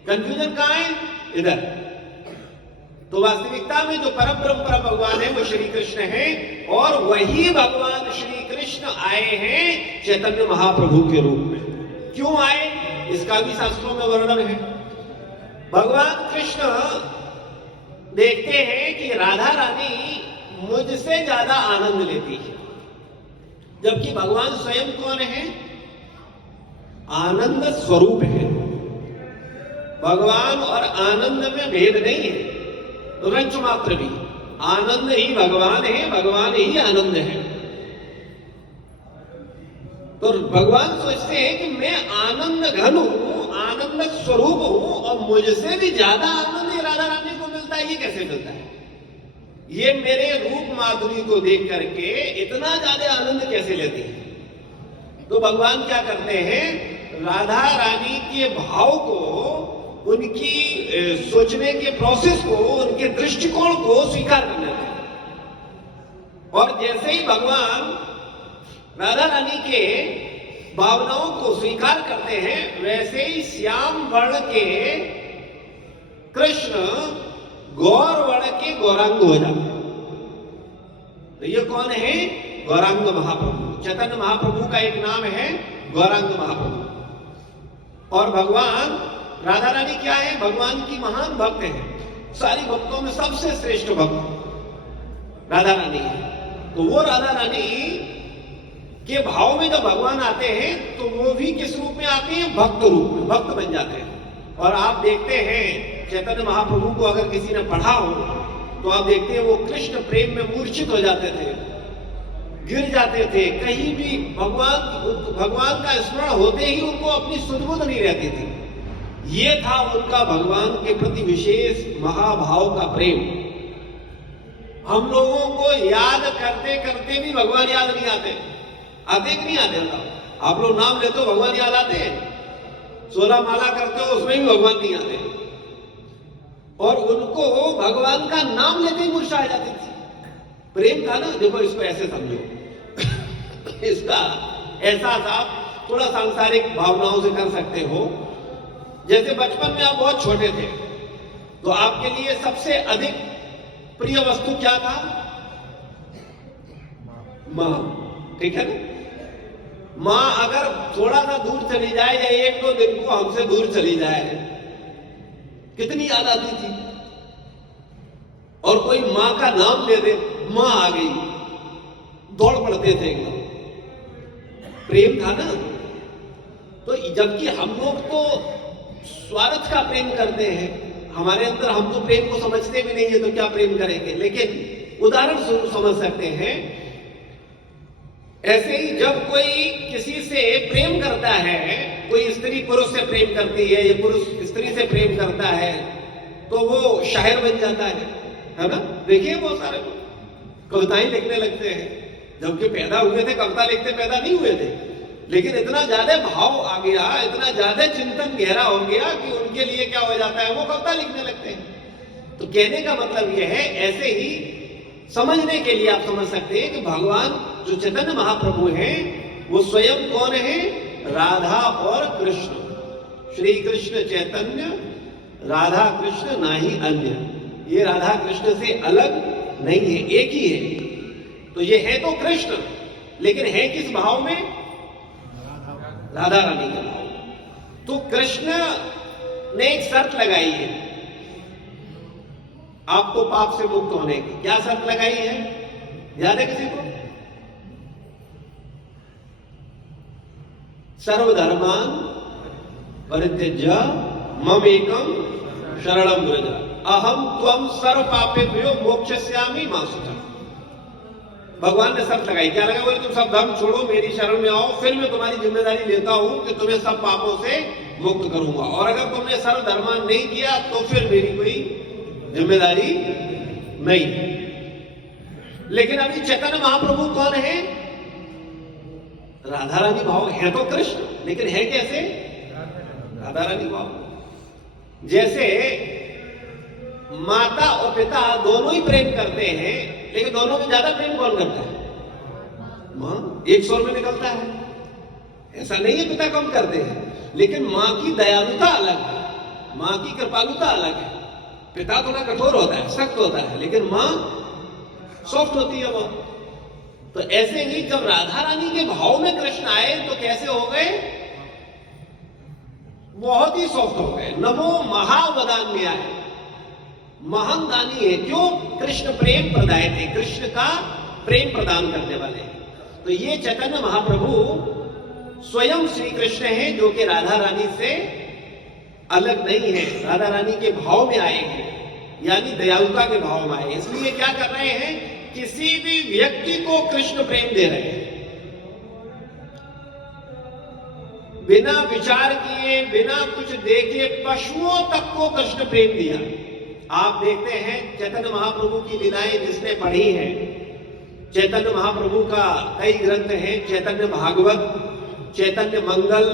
कंफ्यूजन कहां है? इधर। तो वास्तविकता में जो परम परम भगवान है वो श्री कृष्ण है, और वही भगवान श्री कृष्ण आए हैं चैतन्य महाप्रभु के रूप में। क्यों आए, इसका भी शास्त्रों में वर्णन है। भगवान कृष्ण देखते हैं कि राधा रानी मुझसे ज्यादा आनंद लेती है, जबकि भगवान स्वयं कौन है? आनंद स्वरूप है। भगवान और आनंद में भेद नहीं है, रंच मात्र भी। आनंद ही भगवान है, भगवान ही आनंद है। तो भगवान सोचते हैं कि मैं आनंद घन हूं, आनंद स्वरूप हूं, और मुझसे भी ज्यादा आनंद राधा रानी को मिलता है। ये कैसे मिलता है? ये मेरे रूप माधुरी को देख करके इतना ज्यादा आनंद कैसे लेती है? तो भगवान क्या करते हैं? राधा रानी के भाव को, उनकी सोचने के प्रोसेस को, उनके दृष्टिकोण को स्वीकार कर लेते हैं। और जैसे ही भगवान राधा रानी के भावनाओं को स्वीकार करते हैं, वैसे ही श्याम वर्ण के कृष्ण गौर वर्ण के गौरांग हो जाते हैं। तो ये कौन है? गौरांग महाप्रभु। चैतन्य महाप्रभु का एक नाम है गौरांग महाप्रभु। और भगवान राधा रानी क्या है? भगवान की महान भक्त है। सारी भक्तों में सबसे श्रेष्ठ भक्त राधा रानी है। तो वो राधा रानी के भाव में जब भगवान आते हैं तो वो भी किस रूप में आते हैं? भक्त रूप में, भक्त बन जाते हैं। और आप देखते हैं चैतन्य महाप्रभु को अगर किसी ने पढ़ा हो तो आप देखते हैं वो कृष्ण प्रेम में मूर्छित हो जाते थे, गिर जाते थे। कहीं भी भगवान का स्मरण होते ही उनको अपनी सुध-बुध नहीं रहती थी। ये था उनका भगवान के प्रति विशेष महाभाव का प्रेम। हम लोगों को याद करते करते भी भगवान याद नहीं आते कि नहीं आते? आप लोग नाम लेते हो भगवान याद आते हैं, 16 माला करते हो उसमें भी भगवान नहीं आते, और उनको भगवान का नाम लेते ही मूर्छा आ जाती थी। प्रेम था ना। देखो इसको ऐसे समझो, इसका एहसास आप थोड़ा सांसारिक भावनाओं से कर सकते हो। जैसे बचपन में आप बहुत छोटे थे तो आपके लिए सबसे अधिक प्रिय वस्तु क्या था? मां, ठीक है ना? मां अगर थोड़ा सा दूर चली जाए या 1-2 दिन को हमसे दूर चली जाए, कितनी याद आती थी। और कोई मां का नाम ले दे, मां आ गई, दौड़ पड़ते थे एकदम। प्रेम था ना। तो जबकि हम लोग तो स्वार्थ का प्रेम करते हैं, हमारे अंदर हम तो प्रेम को समझते भी नहीं है, तो क्या प्रेम करेंगे। लेकिन उदाहरण स्वरूप समझ सकते हैं, ऐसे ही जब कोई किसी से प्रेम करता है, कोई स्त्री पुरुष से प्रेम करती है या पुरुष स्त्री से प्रेम करता है, तो वो शायर बन जाता है ना? देखिए बहुत सारे कविताएं लिखने लगते हैं, जबकि पैदा हुए थे कविता लिखते पैदा नहीं हुए थे, लेकिन इतना ज्यादा भाव आ गया, इतना ज्यादा चिंतन गहरा हो गया कि उनके लिए क्या हो जाता है, वो कविता लिखने लगते हैं। तो कहने का मतलब यह है, ऐसे ही समझने के लिए आप समझ सकते हैं कि भगवान जो चैतन्य महाप्रभु हैं वो स्वयं कौन है? राधा और कृष्ण। श्री कृष्ण चैतन्य, राधा कृष्ण नाही अन्य। ये राधा कृष्ण से अलग नहीं है, एक ही है। तो ये है तो कृष्ण, लेकिन है किस भाव में? राधा रानी के भाव। तो कृष्ण ने एक शर्त लगाई है आपको पाप से मुक्त होने की। क्या शर्त लगाई है? याद है किसी को? सर्वधर्मान परित्यज्य मम एकम शरणम व्रज अहम त्वं सर्व पापेभ्यो मोक्षयिष्यामि मा शुचः। भगवान ने शर्त लगाई। क्या लगा? बोले तुम सब धर्म छोड़ो, मेरी शरण में आओ, फिर मैं तुम्हारी जिम्मेदारी लेता हूं कि तुम्हें सब पापों से मुक्त करूंगा। और अगर तुमने सर्वधर्मान नहीं किया तो फिर मेरी कोई जिम्मेदारी नहीं। लेकिन अभी चैतन्य महाप्रभु कौन है? राधा रानी भाव है तो कृष्ण, लेकिन है कैसे? राधा रानी भाव। जैसे माता और पिता दोनों ही प्रेम करते हैं, लेकिन दोनों में ज्यादा प्रेम कौन करता है? मां। एक स्वर में निकलता है। ऐसा नहीं है पिता कम करते हैं, लेकिन मां की दयालुता अलग है, मां की कृपालुता अलग है। पिता थोड़ा कठोर होता है, सख्त होता है, लेकिन मां सॉफ्ट होती है वो। तो ऐसे ही जब राधा रानी के भाव में कृष्ण आए तो कैसे हो गए? बहुत ही सॉफ्ट हो गए। नमो महावदान्याय, महान दानी है। क्यों? कृष्ण प्रेम प्रदाय थे, कृष्ण का प्रेम प्रदान करने वाले। तो ये चैतन्य महाप्रभु स्वयं श्री कृष्ण हैं, जो कि राधा रानी से अलग नहीं है, राधा रानी के भाव में आए हैं, यानी दयालुता के भाव में आए। इसलिए क्या कर रहे हैं? किसी भी व्यक्ति को कृष्ण प्रेम दे रहे हैं, बिना विचार किए, बिना कुछ देखे, पशुओं तक को कृष्ण प्रेम दिया। आप देखते हैं चैतन्य महाप्रभु की लीलाएं जिसने पढ़ी हैं, चैतन्य महाप्रभु का कई ग्रंथ हैं, चैतन्य भागवत, चैतन्य मंगल,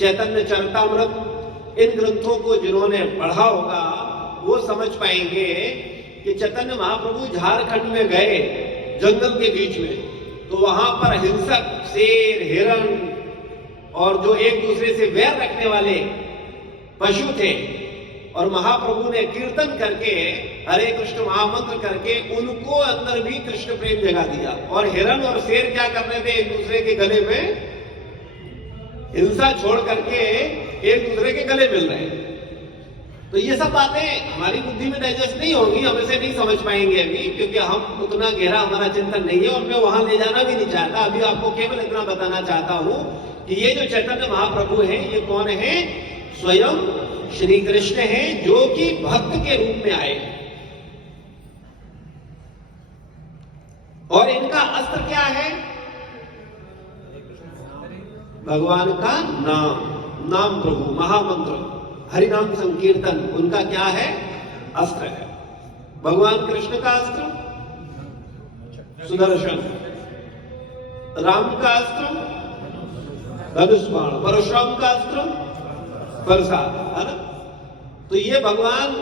चैतन्य चरितामृत। इन ग्रंथों को जिन्होंने पढ़ा होगा वो समझ पाएंगे कि चैतन्य महाप्रभु झारखंड में गए जंगल के बीच में, तो वहां पर हिंसक शेर, हिरण और जो एक दूसरे से वैर रखने वाले पशु थे, और महाप्रभु ने कीर्तन करके, हरे कृष्ण महामंत्र करके उनको अंदर भी कृष्ण प्रेम जगा दिया। और हिरण और शेर क्या कर रहे थे? एक दूसरे के गले में हिंसा छोड़ करके एक दूसरे के गले मिल रहे हैं। तो ये सब बातें हमारी बुद्धि में डाइजेस्ट नहीं होंगी, हम इसे नहीं समझ पाएंगे अभी, क्योंकि हम उतना गहरा हमारा चिंतन नहीं है, और मैं वहां ले जाना भी नहीं चाहता। अभी आपको केवल इतना बताना चाहता हूं कि ये जो चैतन्य महाप्रभु हैं, ये कौन है? स्वयं श्री कृष्ण हैं, जो कि भक्त के रूप में आए। और इनका अस्त्र क्या है? भगवान का नाम, नाम प्रभु, महामंत्र, हरिनाम संकीर्तन उनका क्या है? अस्त्र है। भगवान कृष्ण का अस्त्र सुदर्शन, राम का अस्त्र धनुष बाण, परशुराम का अस्त्र बरसात, है ना? तो ये भगवान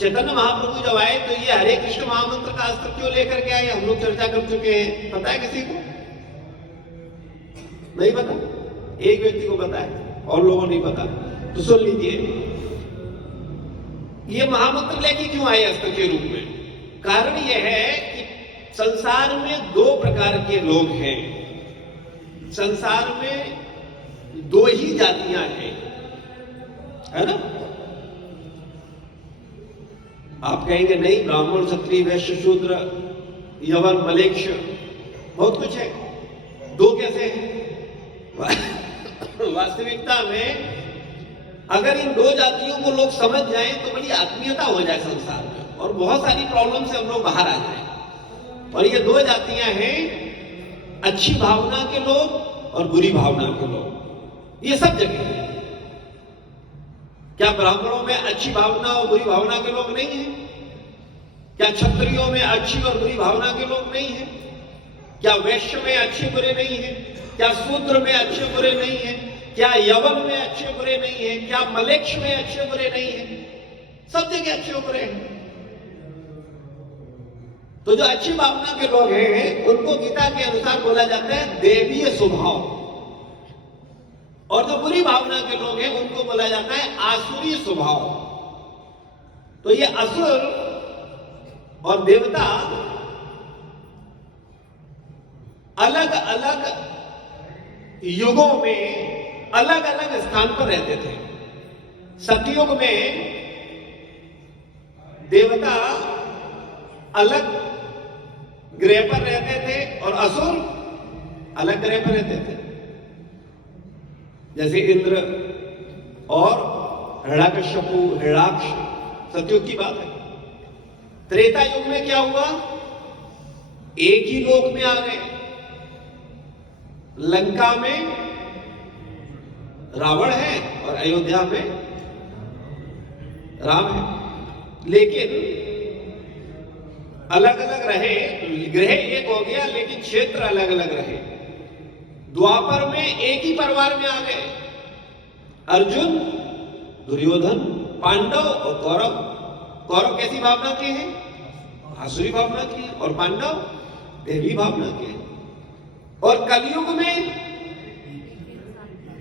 चैतन्य महाप्रभु जब आए तो ये हरे कृष्ण महामंत्र का अस्त्र क्यों लेकर के आए, हम लोग चर्चा कर चुके हैं। पता है किसी को? नहीं पता? एक व्यक्ति को पता है और लोगों नहीं पता, तो सुन लीजिए। ये महामंत्र लेके क्यों आए अस्त्र के रूप में? कारण यह है कि संसार में दो प्रकार के लोग हैं। संसार में दो ही जातियां हैं, है ना? आप कहेंगे नहीं, ब्राह्मण, क्षत्रिय, वैश्य, शूद्र, यवन, मलेच्छ, बहुत कुछ है। दो कैसे हैं? वास्तविकता में अगर इन दो जातियों को लोग समझ जाएं तो बड़ी आत्मीयता हो जाए संसार में, और बहुत सारी प्रॉब्लम से हम लोग बाहर आ जाएं। और ये दो जातियां हैं, अच्छी भावना के लोग और बुरी भावना के लोग। ये सब जगह है। क्या ब्राह्मणों में अच्छी भावना और बुरी भावना के लोग नहीं हैं? क्या क्षत्रियों में अच्छी और बुरी भावना के लोग नहीं हैं? क्या वैश्य में अच्छे बुरे नहीं हैं? क्या शूद्र में अच्छे बुरे नहीं हैं? क्या यवन में अच्छे बुरे नहीं हैं? क्या मलेच्छ में अच्छे बुरे नहीं हैं? सब जगह अच्छे बुरे हैं। तो जो अच्छी भावना के लोग हैं उनको गीता के अनुसार बोला जाता है देवीय स्वभाव, और जो बुरी भावना के लोग हैं उनको बोला जाता है आसुरी स्वभाव। तो ये असुर और देवता अलग अलग युगों में अलग अलग स्थान पर रहते थे। सतयुग में देवता अलग ग्रह पर रहते थे और असुर अलग ग्रह पर रहते थे, जैसे इंद्र और हिरण्यकश्यपु, हिरण्याक्ष, सतयुग की बात है। त्रेता युग में क्या हुआ? एक ही लोक में आ गए। लंका में रावण है और अयोध्या में राम है, लेकिन अलग अलग रहे। ग्रह एक हो गया लेकिन क्षेत्र अलग अलग रहे। द्वापर में एक ही परिवार में आ गए, अर्जुन, दुर्योधन, पांडव और कौरव। कौरव कैसी भावना के हैं? आसुरी भावना के हैं, और पांडव देवी भावना के हैं। और कलयुग में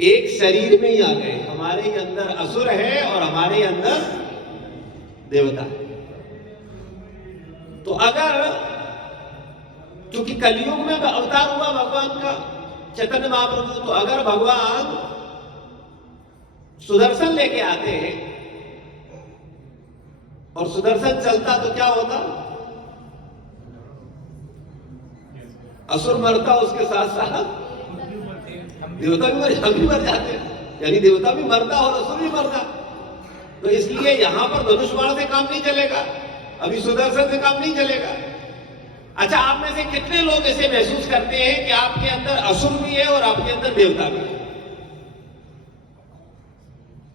एक शरीर में ही आ गए। हमारे ही अंदर असुर है और हमारे अंदर देवता है। तो अगर, क्योंकि कलयुग में अवतार हुआ भगवान का चैतन्य महाप्रभु, तो अगर भगवान सुदर्शन लेके आते हैं और सुदर्शन चलता तो क्या होता? असुर मरता, उसके साथ साथ देवता भी हम भी मर जाते हैं, यानी देवता भी मरता और असुर भी मरता। तो इसलिए यहां पर धनुष बाण से काम नहीं चलेगा, अभी सुदर्शन से काम नहीं चलेगा। अच्छा, आप में से कितने लोग ऐसे महसूस करते हैं कि आपके अंदर असुर भी है और आपके अंदर देवता भी है?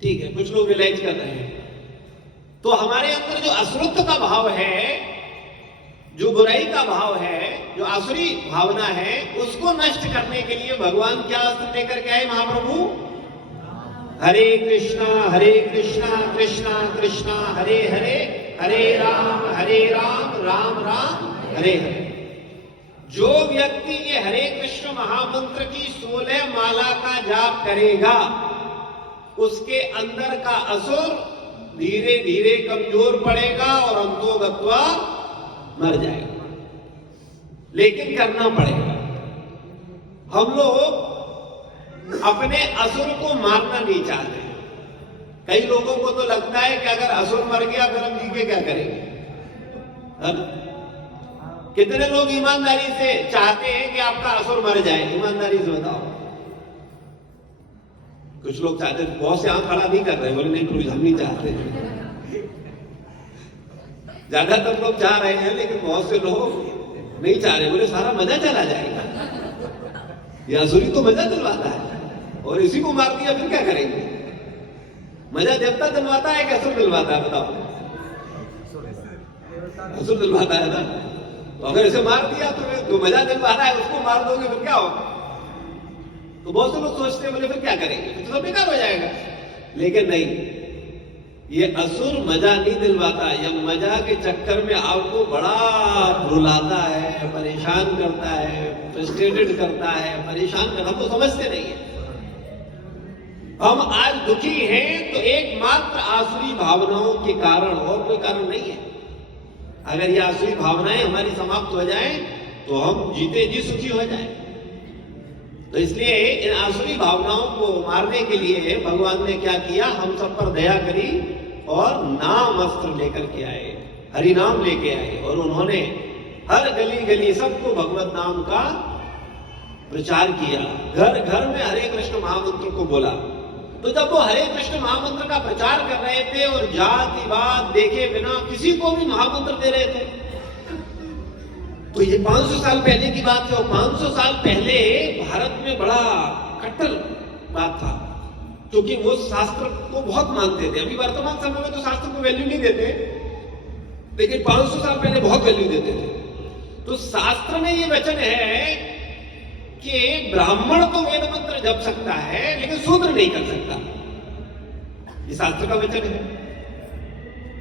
ठीक है, कुछ लोग रियलाइज कर रहे हैं। तो हमारे अंदर जो असुरत्व का भाव है, जो बुराई का भाव है, जो आसुरी भावना है, उसको नष्ट करने के लिए भगवान क्या अस्त्र लेकर के आए महाप्रभु? हरे कृष्णा कृष्णा कृष्णा हरे हरे, हरे राम राम राम हरे हरे। जो व्यक्ति ये हरे कृष्ण महामंत्र की 16 माला का जाप करेगा, उसके अंदर का असुर धीरे धीरे कमजोर पड़ेगा और अंतोगत्वा मर जाएगा। लेकिन करना पड़ेगा। हम लोग अपने असुर को मारना नहीं चाहते। कई लोगों को तो लगता है कि अगर असुर मर गया फिर हम जी के क्या करेंगे, है ना? कितने लोग ईमानदारी से चाहते हैं कि आपका असुर मर जाए? ईमानदारी से बताओ। कुछ लोग चाहते थे, बहुत से आंख खड़ा नहीं कर रहे, बोले नहीं प्रभु हम नहीं चाहते। ज्यादातर लोग चाह रहे हैं, लेकिन बहुत से लोग नहीं चाह रहे, बोले सारा मजा चला जाएगा। ये असुरी तो मजा दिलवाता है और इसी को मार दिया, फिर क्या करेंगे? मजा देवता दिलवाता है कि असुर दिलवाता है? बताओ, असुर दिलवाता है ना। तो अगर इसे मार दिया तो मजा दिलवा रहा है उसको मार दोगे फिर क्या होगा? तो बहुत से लोग सोचते हैं बोले फिर क्या करेंगे, फिर तो बेकार हो जाएगा। लेकिन नहीं, ये असुर मजा नहीं दिलवाता, यह मजा के चक्कर में आपको बड़ा रुलाता है, परेशान करता है, फ्रस्ट्रेटेड करता है, परेशान करता, तो समझते नहीं है। हम आज दुखी हैं तो एकमात्र आसुरी भावनाओं के कारण, और कोई कारण नहीं है। अगर ये आसुरी भावनाएं हमारी समाप्त हो जाएं तो हम जीते जी सुखी हो जाएं। तो इसलिए इन आसुरी भावनाओं को मारने के लिए भगवान ने क्या किया, हम सब पर दया करी और नाम अस्त्र लेकर के आए, हरि नाम लेके आए, और उन्होंने हर गली गली सबको भगवत नाम का प्रचार किया, घर घर में हरे कृष्ण महामंत्र को बोला। तो जब वो हरे कृष्ण महामंत्र का प्रचार कर रहे थे और जातिवाद देखे बिना किसी को भी महामंत्र दे रहे थे, तो ये 500 साल पहले की बात है। और 500 साल पहले भारत में बड़ा कट्टर बात था, क्योंकि वो शास्त्र को बहुत मानते थे। अभी वर्तमान समय में तो शास्त्र को वैल्यू नहीं देते, लेकिन 500 साल पहले बहुत वैल्यू देते थे। तो शास्त्र में ये वचन है कि ब्राह्मण तो वेद मंत्र जप सकता है, लेकिन शूद्र नहीं कर सकता। ये शास्त्र का वचन है।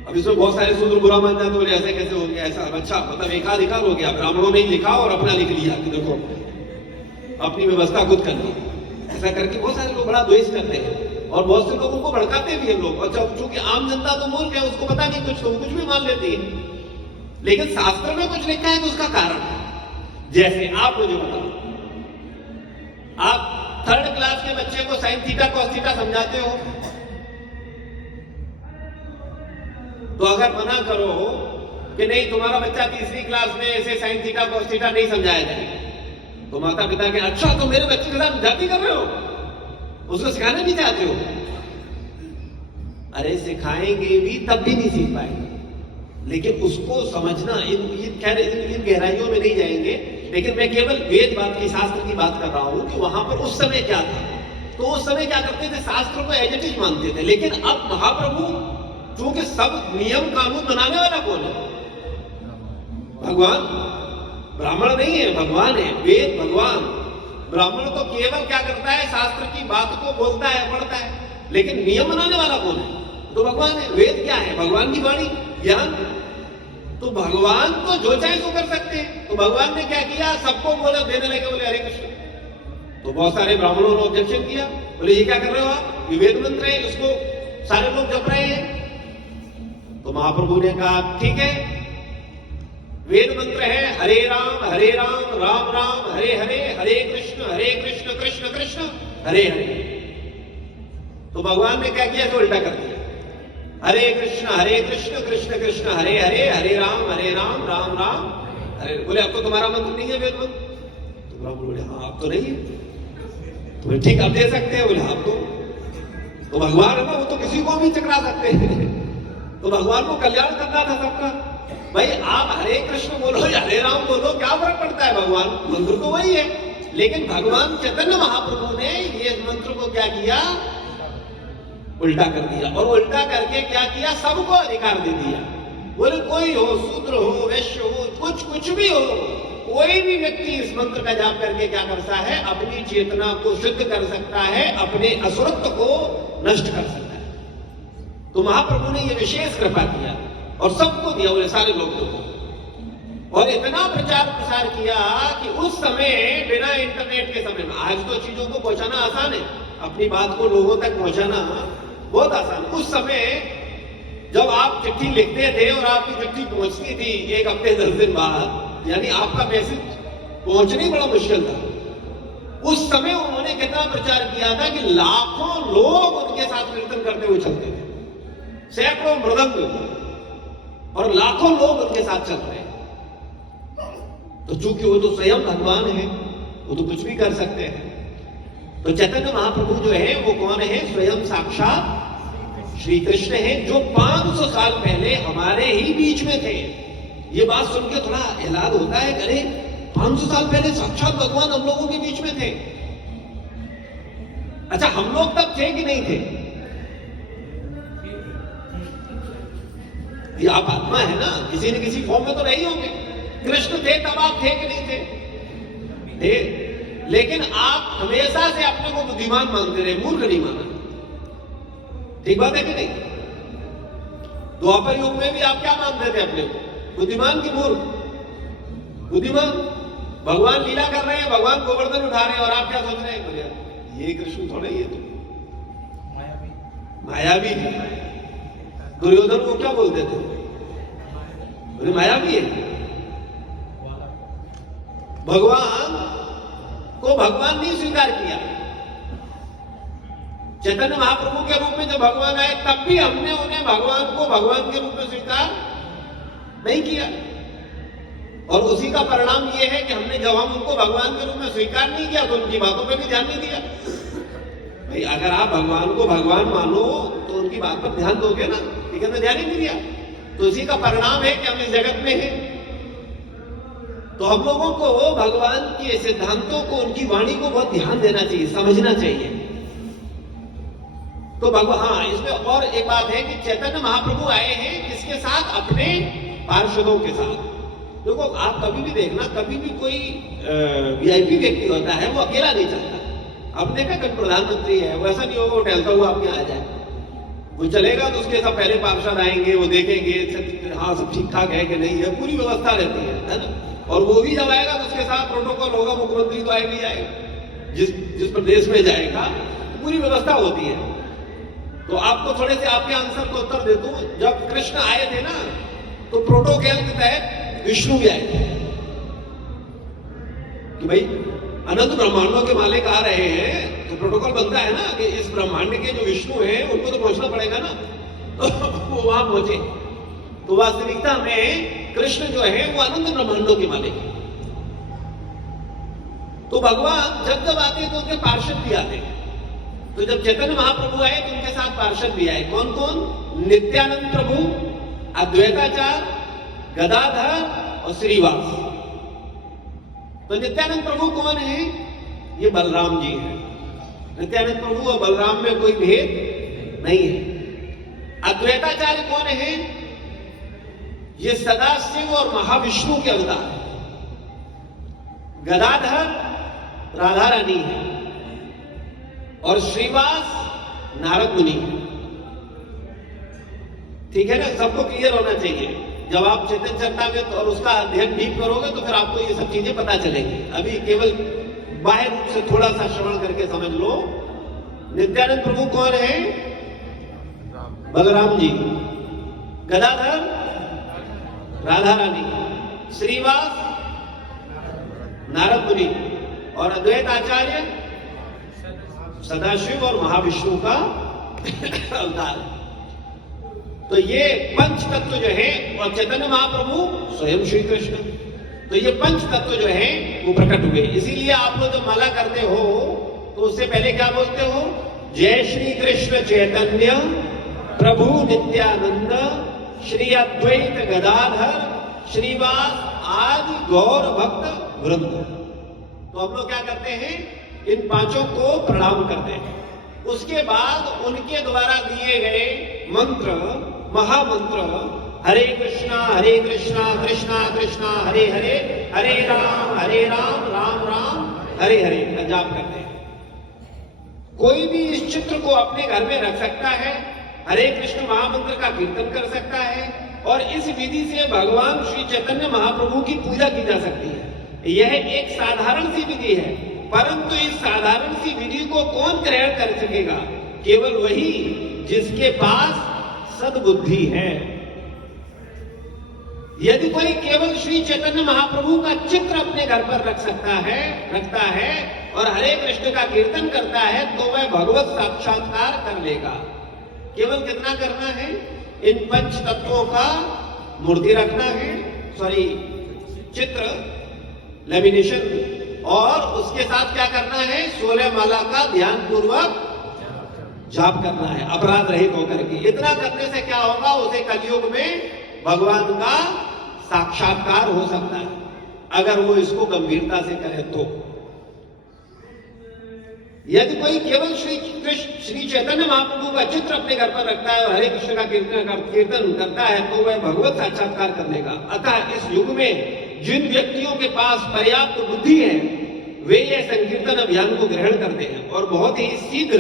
अब इसमें बहुत सारे शूद्र बुरा मान जाते, बोले ऐसे कैसे हो गया, ऐसा अच्छा मतलब एकाधिकार हो गया, ब्राह्मणों ने लिखा और अपना लिख लिया कि देखो अपनी व्यवस्था खुद कर ली। ऐसा करके बहुत सारे लोग बड़ा द्वेष करते हैं और बहुत से लोग उनको भड़काते भी हैं लोग। अच्छा, चूंकि आम जनता तो मूर्ख है, उसको पता नहीं कुछ, तो कुछ भी मान लेती है। लेकिन शास्त्र में कुछ लिखा है तो उसका कारण है। जैसे आप मुझे बताओ, आप 3rd क्लास के बच्चे को साइन थीटा कॉस थीटा समझाते हो, तो अगर मना करो कि नहीं तुम्हारा बच्चा 3री क्लास में ऐसे साइन थीटा कॉस थीटा नहीं समझाया जाएगा, तो माता पिता के अच्छा तो मेरे बच्चे के साथ जाति कर रहे हो, उसको सिखाना नहीं चाहते हो। अरे सिखाएंगे भी तब भी नहीं सीख पाएंगे। लेकिन उसको समझना, इन गहराइयों में नहीं जाएंगे, लेकिन मैं केवल वेद बात की, शास्त्र की बात कर रहा हूं कि वहां पर उस समय क्या था। तो उस समय क्या करते थे, शास्त्र को एज इट इज मानते थे। लेकिन अब महाप्रभु, क्योंकि सब नियम कानून बनाने वाला कौन है? भगवान। ब्राह्मण नहीं है, भगवान है, वेद भगवान। ब्राह्मण तो केवल क्या करता है, शास्त्र की बात को बोलता है, पढ़ता है, लेकिन नियम बनाने वाला कौन है? तो भगवान है। वेद क्या है? भगवान की वाणी, ज्ञान। तो भगवान तो जो चाहे तो कर सकते हैं। तो भगवान ने क्या किया, सबको बोले, देने लगे, बोले हरे कृष्ण। तो बहुत सारे ब्राह्मणों ने ऑब्जेक्शन किया, बोले ये क्या कर रहे हो आप, ये वेद मंत्र है, इसको सारे लोग जप रहे हैं। तो महाप्रभु ने कहा ठीक है, वेद मंत्र है हरे राम राम राम हरे हरे, हरे कृष्ण कृष्ण कृष्ण हरे हरे। तो भगवान ने क्या किया, तो उल्टा कर दिया, हरे कृष्ण कृष्ण कृष्ण हरे हरे, हरे राम राम राम हरे। बोले अब तो तुम्हारा मंत्र नहीं है वेद मंत्र। तो ब्राह्मण बोले हाँ अब तो नहीं है। तो ठीक अब दे सकते हैं, बोले आप तो भगवान है ना, वो तो किसी को भी चकरा सकते हैं। तो भगवान को कल्याण करना था सबका। भाई आप हरे कृष्ण बोलो या हरे राम बोलो, क्या फर्क पड़ता है, भगवान मंत्र तो वही है। लेकिन भगवान चैतन्य महाप्रभु ने ये मंत्र को क्या किया, उल्टा कर दिया। और उल्टा करके क्या किया, सबको अधिकार दे दिया। बोले कोई हो, शूद्र हो, वैश्य हो, कुछ भी हो, कोई भी व्यक्ति इस मंत्र का जाप करके क्या करता है, अपनी चेतना को शुद्ध कर सकता है, अपने असुरत्व को नष्ट कर सकता है। तो महाप्रभु ने यह विशेष कृपा किया और सबको दिया, बोले सारे लोगों को। और इतना प्रचार प्रसार किया कि उस समय बिना इंटरनेट के समय में, आज तो चीजों को पहुंचाना आसान है, अपनी बात को लोगों तक पहुंचाना बहुत आसान। उस समय जब आप चिट्ठी लिखते थे और आपकी चिट्ठी पहुंचती थी 1 हफ्ते 10 दिन बाद, यानी आपका मैसेज पहुंचना ही बड़ा मुश्किल था। उस समय उन्होंने कितना प्रचार किया था कि लाखों लोग उनके साथ कीर्तन करते हुए चलते थे, सैकड़ों मृदंग, और लाखों लोग उनके साथ चल रहे हैं। तो चूंकि वो तो स्वयं भगवान है, वो तो कुछ भी कर सकते हैं। तो चैतन्य महाप्रभु जो है वो कौन है? स्वयं साक्षात श्री कृष्ण है, जो 500 साल पहले हमारे ही बीच में थे। ये बात सुन के थोड़ा एलाद होता है, अरे 500 साल पहले साक्षात भगवान हम लोगों के बीच में थे। अच्छा, हम लोग तब थे कि नहीं थे? ये आप आत्मा है ना, किसी न किसी फॉर्म में तो नहीं होंगे। कृष्ण थे तब आप थे कि नहीं थे? थे। लेकिन आप हमेशा से अपने को बुद्धिमान मानते रहे, मूर्ख नहीं माना। ठीक बात है कि नहीं? द्वापर युग में भी आप क्या मानते थे अपने को? बुद्धिमान की मूर्ख? बुद्धिमान। भगवान लीला कर रहे हैं, भगवान गोवर्धन उठा रहे हैं, और आप क्या सोच रहे हैं? ये कृष्ण थोड़ा ही है, तो मायावी है। दुर्योधन को क्या बोलते थे? बोले मायावी है। भगवान को भगवान नहीं स्वीकार किया। चैतन्य महाप्रभु के रूप में जब भगवान आए तब भी हमने उन्हें भगवान को भगवान के रूप में स्वीकार नहीं किया। और उसी का परिणाम यह है कि हमने जब हम उनको भगवान के रूप में स्वीकार नहीं किया तो उनकी बातों पे भी ध्यान नहीं दिया। भाई, अगर आप भगवान को भगवान मानो तो उनकी बात पर ध्यान दोगे ना, ठीक है? ध्यान ही नहीं दिया तो इसी का परिणाम है कि हम इस जगत में हैं। तो हम लोगों को भगवान के सिद्धांतों को, उनकी वाणी को बहुत ध्यान देना चाहिए, समझना चाहिए। तो भगवान, हाँ, इसमें और एक बात है कि चैतन्य महाप्रभु आए हैं किसके साथ? अपने पार्षदों के साथ। देखो, आप कभी भी देखना, कभी भी कोई वीआईपी व्यक्ति होता है वो अकेला नहीं चलता। अपने का कभी प्रधानमंत्री है, वो ऐसा नहीं होगा वो टहलता हुआ आपके आ जाए। वो चलेगा तो उसके सब पहले पार्षद आएंगे, वो देखेंगे हाँ सब ठीक ठाक है कि नहीं है, पूरी व्यवस्था रहती है ना? और वो भी जब आएगा तो उसके साथ प्रोटोकॉल होगा, मुख्यमंत्री तो आएगा ही आएगा, जिस प्रदेश में जाएगा पूरी व्यवस्था होती है। तो आपको थोड़े से आपके आंसर को उत्तर दे दूं। जब कृष्ण आए थे ना तो प्रोटोकॉल के तहत विष्णु भी आए थे कि भाई अनंत ब्रह्मांडों के मालिक आ रहे हैं, तो प्रोटोकॉल बनता है ना कि इस ब्रह्मांड के जो विष्णु हैं उनको तो पहुंचना पड़ेगा ना। तो वो वहां पहुंचे। तो वास्तविकता में कृष्ण जो है वो अनंत ब्रह्मांडों के मालिक है। तो भगवान जब जब आते तो उनके पार्षद भी आते हैं। तो जब चैतन्य महाप्रभु आए तो उनके साथ पार्षद भी आए। कौन कौन? नित्यानंद प्रभु, अद्वैताचार्य, गदाधर और श्रीवास। तो नित्यानंद प्रभु कौन है? ये बलराम जी हैं। नित्यानंद प्रभु और बलराम में कोई भेद नहीं है। अद्वैताचार्य कौन है? ये सदाशिव और महाविष्णु के अवतार है। गदाधर राधा रानी है और श्रीवास नारद मुनि है। ठीक है ना? सबको क्लियर होना चाहिए। जब आप चैतन्य चरितामृत और उसका अध्ययन डीप करोगे तो फिर आपको ये सब चीजें पता चलेंगी। अभी केवल बाह्य रूप से थोड़ा सा श्रवण करके समझ लो। नित्यानंद प्रभु कौन है? बलराम जी। गदाधर राधा रानी, श्रीवास नारद मुनि और अद्वैत आचार्य सदाशिव और महाविष्णु का अवतार। तो ये पंच तत्व जो है, और चैतन्य महाप्रभु स्वयं श्री कृष्ण, तो ये पंच तत्व जो है वो प्रकट हुए। इसीलिए आप लोग जब माला करते हो तो उससे पहले क्या बोलते हो? जय श्री कृष्ण चैतन्य प्रभु नित्यानंद श्री अद्वैत गदाधर श्रीवास आदि गौर भक्त वृंद। तो हम लोग क्या करते हैं? इन पांचों को प्रणाम करते हैं। उसके बाद उनके द्वारा दिए गए मंत्र, महामंत्र हरे कृष्णा कृष्णा कृष्णा हरे हरे, हरे राम राम राम हरे हरे का जाप करते हैं। कोई भी इस चित्र को अपने घर में रख सकता है, हरे कृष्ण महामंत्र का कीर्तन कर सकता है, और इस विधि से भगवान श्री चैतन्य महाप्रभु की पूजा की जा सकती है। यह एक साधारण सी विधि है, परंतु इस साधारण सी विधि को कौन ग्रहण कर सकेगा? केवल वही जिसके पास सद्बुद्धि है। यदि कोई केवल श्री चैतन्य महाप्रभु का चित्र अपने घर पर रखता है और हरे कृष्ण का कीर्तन करता है तो वह भगवत साक्षात्कार कर लेगा। केवल कितना करना है? इन पंच तत्वों का मूर्ति रखना है, चित्र, लेमिनेशन और उसके साथ क्या करना है, 16 माला का ध्यान पूर्वक जाप करना है, अपराध रहित होकर के। इतना करने से क्या होगा, उसे कलयुग में भगवान का साक्षात्कार हो सकता है, अगर वो इसको गंभीरता से करे तो। यदि कोई केवल श्री चैतन्य महाप्रभु का चित्र अपने घर पर रखता है और हरे कृष्ण का कीर्तन करता है, तो वह भगवत साक्षात्कार कर लेगा। अतः इस युग में जिन व्यक्तियों के पास पर्याप्त बुद्धि है, वे ये संकीर्तन अभियान को ग्रहण करते हैं और बहुत ही शीघ्र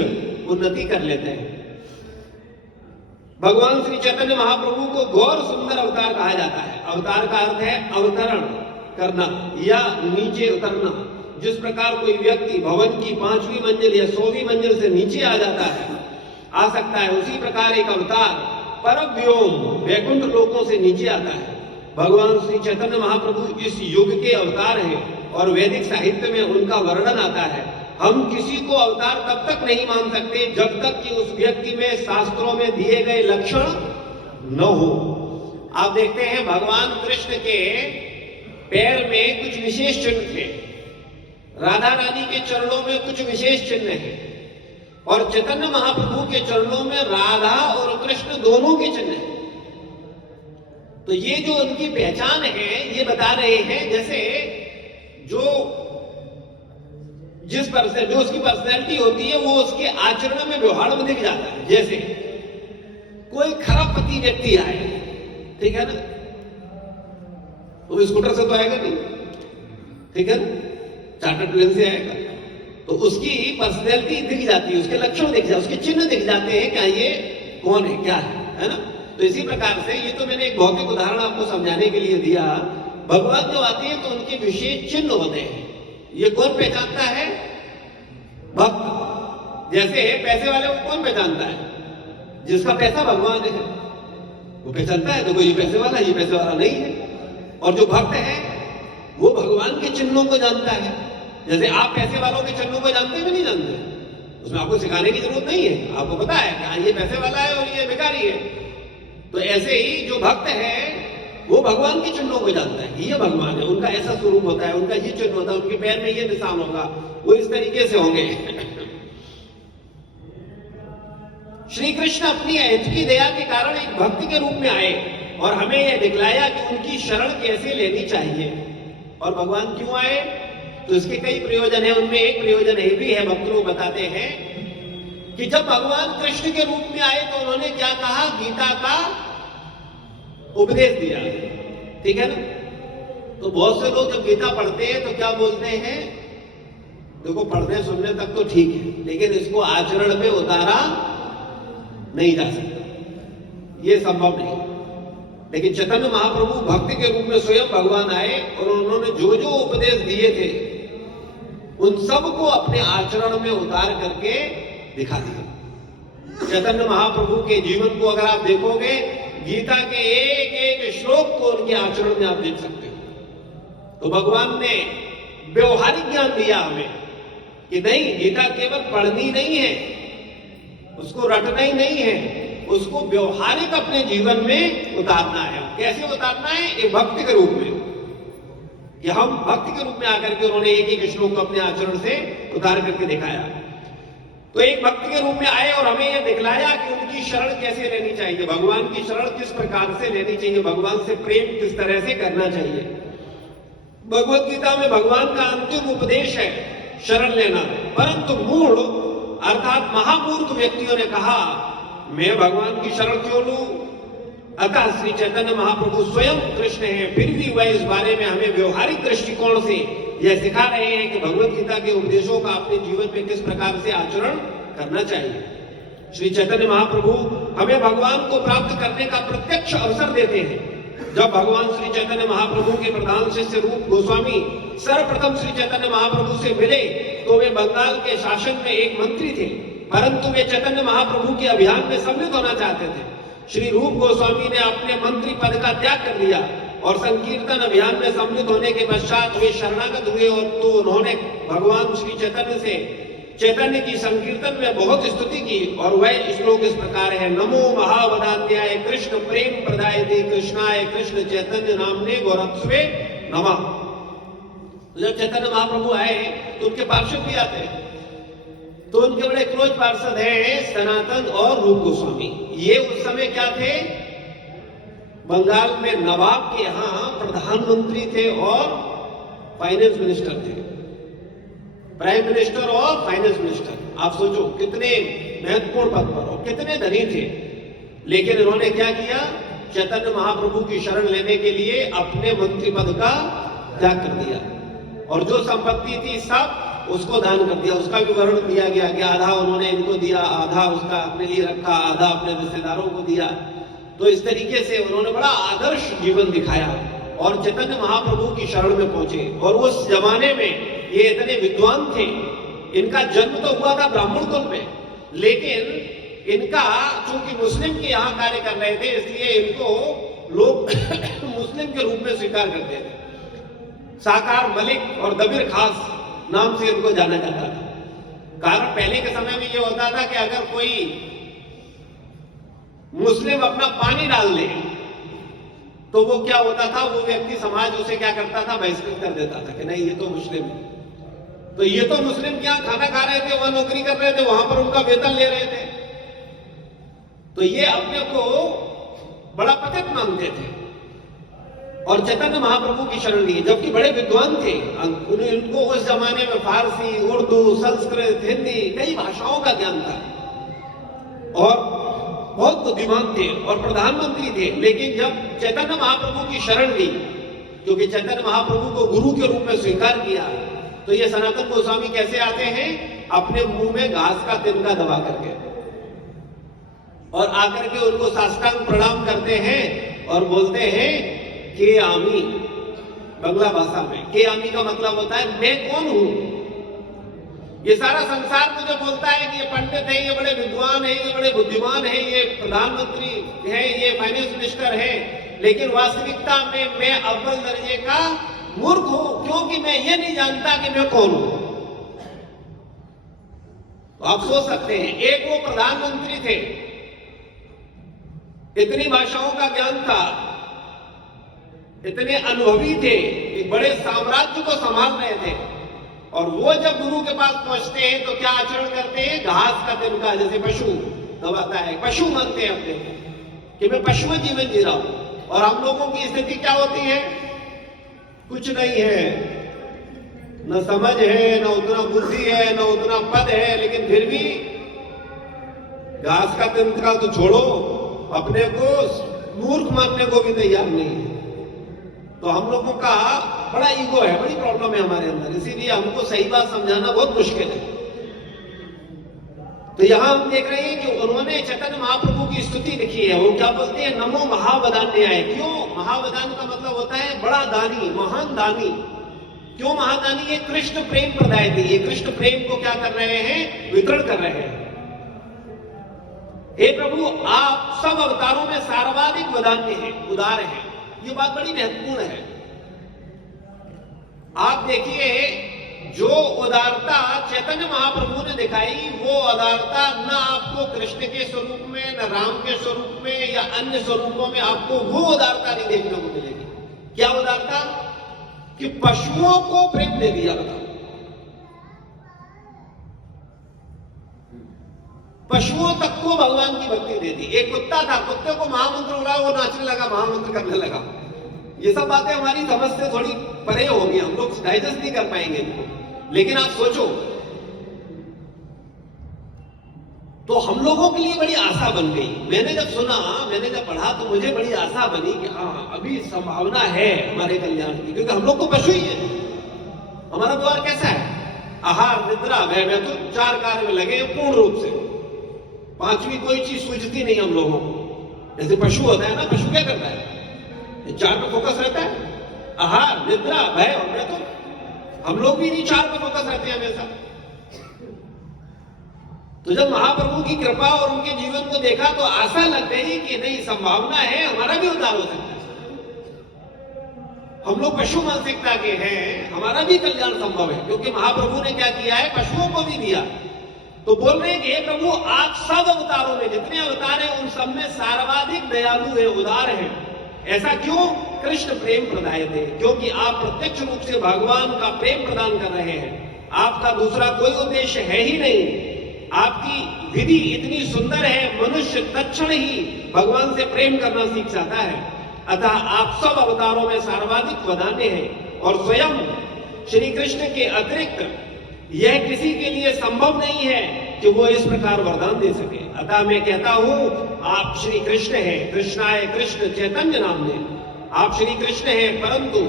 उन्नति कर लेते हैं। भगवान श्री चैतन्य महाप्रभु को गौर सुंदर अवतार कहा जाता है। अवतार का अर्थ है अवतरण करना या नीचे उतरना। जिस प्रकार कोई व्यक्ति भवन की 5वीं मंजिल या 100वीं मंजिल से नीचे आ जाता है, आ सकता है, उसी प्रकार एक अवतार परम व्योम वैकुंठ लोकों से नीचे आता है। भगवान श्री चैतन्य महाप्रभु इस युग के अवतार हैं और वैदिक साहित्य में उनका वर्णन आता है। हम किसी को अवतार तब तक नहीं मान सकते जब तक कि उस व्यक्ति में शास्त्रों में दिए गए लक्षण न हो। आप देखते हैं भगवान कृष्ण के पैर में कुछ विशेष चिन्ह थे, राधा रानी के चरणों में कुछ विशेष चिन्ह हैं, और चैतन्य महाप्रभु के चरणों में राधा और कृष्ण दोनों के चिन्ह हैं। तो ये जो उनकी पहचान है, ये बता रहे हैं जैसे जो उसकी पर्सनैलिटी होती है, वो उसके आचरण में, व्यवहार में दिख जाता है। जैसे कोई खराबपति व्यक्ति आए, ठीक है ना, वो स्कूटर से तो आएगा नहीं, ठीक है ना, चार्टर प्लेन से आएगा, तो उसकी पर्सनैलिटी दिख जाती है, उसके लक्षण दिख जाते, उसके चिन्ह दिख जाते हैं, क्या ये कौन है, क्या है ना। तो इसी प्रकार से, ये तो मैंने एक भौतिक उदाहरण आपको समझाने के लिए दिया। भगवान जब आते हैं तो उनके विशेष चिन्ह होते हैं। ये कौन पहचानता है, भक्त। जैसे पैसे वाले को कौन पहचानता है, जिसका पैसा भगवान है वो पहचानता है, तो ये पैसे वाला, ये पैसे वाला नहीं है। और जो भक्त है वो भगवान के चिन्हों को जानता है। जैसे आप पैसे वालों के चिन्हों को जानते हैं, नहीं जानते, उसमें आपको सिखाने की जरूरत नहीं है, आपको पता है कि हाँ ये पैसे वाला है और ये भिखारी है। तो ऐसे ही जो भक्त है वो भगवान के चिन्हों को जानता है, ये भगवान है, उनका ऐसा स्वरूप होता है, उनका ये चिन्ह होता है, उनके पैर में ये निशान होगा, वो इस तरीके से होंगे। श्री कृष्ण अपनी अहेतुकी दया के कारण एक भक्त के रूप में आए और हमें यह दिखलाया कि उनकी शरण कैसे लेनी चाहिए। और भगवान क्यों आए, तो इसके कई प्रयोजन है। उनमें एक प्रयोजन ये भी है, भक्त लोग बताते हैं कि जब भगवान कृष्ण के रूप में आए तो उन्होंने क्या कहा, गीता का उपदेश दिया, ठीक है ना। तो बहुत से लोग जब गीता पढ़ते हैं तो क्या बोलते हैं, देखो पढ़ने सुनने तक तो ठीक है, लेकिन इसको आचरण में उतारा नहीं जा सकता, ये संभव नहीं। लेकिन चैतन्य महाप्रभु भक्ति के रूप में स्वयं भगवान आए और उन्होंने जो जो उपदेश दिए थे उन सबको अपने आचरण में उतार करके दिखा दिया। चैतन्य महाप्रभु के जीवन को अगर आप देखोगे, गीता के एक एक श्लोक को उनके आचरण में आप देख सकते हो। तो भगवान ने व्यवहारिक ज्ञान दिया हमें कि नहीं, गीता केवल पढ़नी नहीं है, उसको रटना ही नहीं है, उसको व्यवहारिक अपने जीवन में उतारना है। कैसे उतारना है, एक भक्ति के रूप में, कि हम भक्ति के रूप में आकर के उन्होंने एक एक श्लोक को अपने आचरण से उतार करके दिखाया। तो एक भक्त के रूप में आए और हमें यह दिखलाया कि उनकी शरण कैसे लेनी चाहिए, भगवान की शरण किस प्रकार से लेनी चाहिए, भगवान से प्रेम किस तरह से करना चाहिए। भगवत गीता में भगवान का अंतिम उपदेश है शरण लेना, परंतु मूढ़ अर्थात महामूर्ख व्यक्तियों ने कहा मैं भगवान की शरण क्यों लूं। अतः श्री चैतन्य महाप्रभु स्वयं कृष्ण हैं, फिर भी वह इस बारे में हमें व्यवहारिक दृष्टिकोण से यह सिखा रहे हैं कि भगवत गीता के उपदेशों का अपने जीवन में किस प्रकार से आचरण करना चाहिए। श्री चैतन्य महाप्रभु हमें भगवान को प्राप्त करने का प्रत्यक्ष अवसर देते हैं। जब भगवान श्री चैतन्य महाप्रभु के प्रधान शिष्य रूप गोस्वामी सर्वप्रथम श्री चैतन्य महाप्रभु से मिले तो वे बंगाल के शासन में एक मंत्री थे, परंतु वे चैतन्य महाप्रभु के अभियान में सम्मिलित होना चाहते थे। श्री रूप गोस्वामी ने अपने मंत्री पद का त्याग कर लिया और संकीर्तन अभियान में सम्मिलित होने के पश्चात वे शरणागत हुए और तो उन्होंने भगवान श्री चैतन्य की संकीर्तन में बहुत स्तुति की। और वह श्लोक इस प्रकार है, नमो महावदान्याय कृष्ण प्रेम प्रदायते कृष्णाय कृष्ण चैतन्य नामने गौरत्वे नमः। तो जब चैतन्य महाप्रभु आए तो उनके पार्षद भी आते, तो उनके बड़े क्लोज पार्षद हैं सनातन और रूप गोस्वामी। ये उस समय क्या थे, बंगाल में नवाब के यहां प्रधानमंत्री थे और फाइनेंस मिनिस्टर थे, प्राइम मिनिस्टर और फाइनेंस मिनिस्टर। आप सोचो कितने महत्वपूर्ण पद पर और कितने धनी थे। लेकिन इन्होंने क्या किया, चैतन्य महाप्रभु की शरण लेने के लिए अपने मंत्री पद का त्याग कर दिया और जो संपत्ति थी सब उसको दान कर दिया। उसका विवरण दिया गया कि आधा उन्होंने इनको दिया, आधा उसका अपने लिए रखा, आधा अपने रिश्तेदारों को दिया। तो इस तरीके से उन्होंने बड़ा आदर्श जीवन दिखाया और चैतन्य महाप्रभु की शरण में पहुंचे। और उस जमाने में ये इतने विद्वान थे, इनका जन्म तो हुआ था ब्राह्मण कुल में, लेकिन इनका चूंकि मुस्लिम के यहां कार्य कर रहे थे इसलिए इनको लोग मुस्लिम के रूप में स्वीकार करते थे। साकार मलिक और दबीर खास नाम से इनको जाना जाता था। कारण पहले के समय में यह होता था कि अगर कोई मुस्लिम अपना पानी डाल दे तो वो क्या होता था, वो व्यक्ति समाज उसे क्या करता था, बहिष्कृत कर देता था कि नहीं ये तो मुस्लिम है। तो ये तो मुस्लिम के यहां खाना खा रहे थे, वहां नौकरी कर रहे थे, वहां पर उनका वेतन ले रहे थे, तो ये अपने को बड़ा पतित मानते थे और चैतन्य महाप्रभु की शरण ली, जबकि बड़े विद्वान थे। उनको उस जमाने में फारसी, उर्दू, संस्कृत, हिंदी कई भाषाओं का ज्ञान था और बहुत बुद्धिमान थे और प्रधानमंत्री थे। लेकिन जब चैतन्य महाप्रभु की शरण ली, क्योंकि चैतन्य महाप्रभु को गुरु के रूप में स्वीकार किया, तो ये सनातन गोस्वामी कैसे आते हैं, अपने मुंह में घास का तिनका दबा करके और आकर के उनको साष्टांग प्रणाम करते हैं और बोलते हैं के आमी, बंगला भाषा में के आमी का मतलब होता है मैं कौन हूं। ये सारा संसार मुझे बोलता है कि ये पंडित है, ये बड़े विद्वान है, ये बड़े बुद्धिमान है, ये प्रधानमंत्री है, ये फाइनेंस मिनिस्टर है, लेकिन वास्तविकता में मैं अव्वल दर्जे का मूर्ख हूं, क्योंकि मैं ये नहीं जानता कि मैं कौन हूं। तो आप सोच सकते हैं, एक वो प्रधानमंत्री थे, इतनी भाषाओं का ज्ञान था, इतने अनुभवी थे, एक बड़े साम्राज्य को संभाल रहे थे, और वो जब गुरु के पास पहुंचते हैं तो क्या आचरण करते हैं, घास का तिनका जैसे पशु दबाता है, पशु मानते हैं अपने कि मैं पशु जीवन जी रहा हूं। और हम लोगों की स्थिति क्या होती है, कुछ नहीं है, न समझ है, न उतना बुद्धि है, न उतना पद है, लेकिन फिर भी घास का तिनका तो छोड़ो, अपने को मूर्ख मानने को भी तैयार नहीं है। तो हम लोगों का बड़ा ईगो है, बड़ी प्रॉब्लम है हमारे अंदर, इसीलिए हमको सही बात समझाना बहुत मुश्किल है। तो यहां हम देख रहे हैं कि उन्होंने चैतन्य महाप्रभु की स्तुति लिखी है। वो क्या बोलते हैं, नमो महावदान्याय। क्यों महावदान का मतलब होता है बड़ा दानी, महान दानी। क्यों महादानी, ये कृष्ण प्रेम प्रदाय थी, ये कृष्ण प्रेम को क्या कर रहे हैं, वितरण कर रहे हैं। हे प्रभु, आप सब अवतारों में सर्वाधिक वदान्य हैं, उदार हैं। ये बात बड़ी महत्वपूर्ण है। आप देखिए, जो उदारता चैतन्य महाप्रभु ने दिखाई, वो उदारता न आपको कृष्ण के स्वरूप में, न राम के स्वरूप में या अन्य स्वरूपों में आपको वो उदारता नहीं देखने को मिलेगी। क्या उदारता, कि पशुओं को प्रेम दे दिया। बताओ, पशुओं तक को भगवान की भक्ति दे दी। एक कुत्ता था, कुत्ते को महामंत्र उड़ा, वो नाचने लगा, महामंत्र करने लगा। ये सब बातें हमारी समझ से थोड़ी परे होगी, हम लोग डाइजेस्ट नहीं कर पाएंगे इनको। लेकिन आप सोचो, तो हम लोगों के लिए बड़ी आशा बन गई। मैंने जब सुना, मैंने जब पढ़ा, तो मुझे बड़ी आशा बनी कि हाँ, अभी संभावना है हमारे कल्याण की, क्योंकि हम लोग तो पशु ही है। हमारा व्यवहार कैसा है, आहार, निद्रा, भय में तो 4 कार्य में लगे पूर्ण रूप से, 5वीं कोई चीज सूझती नहीं हम लोगों को। जैसे पशु होता है ना, पशु क्या करता है, 4 पे फोकस रहता है, आहार, निद्रा, भय और मैं तो। हम लोग भी नहीं 4 पे फोकस रहते हैं हमेशा। तो जब महाप्रभु की कृपा और उनके जीवन को देखा तो आशा लग गई कि नहीं, संभावना है हमारा भी उद्धार हो सकता है। हम लोग पशु मानसिकता के हैं, हमारा भी कल्याण संभव है, क्योंकि महाप्रभु ने क्या किया है, पशुओं को भी दिया। तो बोल रहे हैं कि हे प्रभु, आप सब अवतारों में, जितने अवतार हैं उन सब में सर्वाधिक दयालु है, उदार है। ऐसा क्यों, कृष्ण प्रेम प्रदाय थे, क्योंकि आप प्रत्यक्ष रूप से भगवान का प्रेम प्रदान कर रहे हैं। आपका दूसरा कोई उद्देश्य है ही नहीं। आपकी विधि इतनी सुंदर है, मनुष्य तत्क्षण ही भगवान से प्रेम करना सीख जाता है। अतः आप सब अवतारों में सर्वाधिक वदान्य हैं और स्वयं श्री कृष्ण के अतिरिक्त यह किसी के लिए संभव नहीं है कि वो इस प्रकार वरदान दे सके। अतः मैं कहता हूं, आप श्री कृष्ण हैं, कृष्णाय कृष्ण चैतन्य नाम ने। आप श्री कृष्ण हैं, परंतु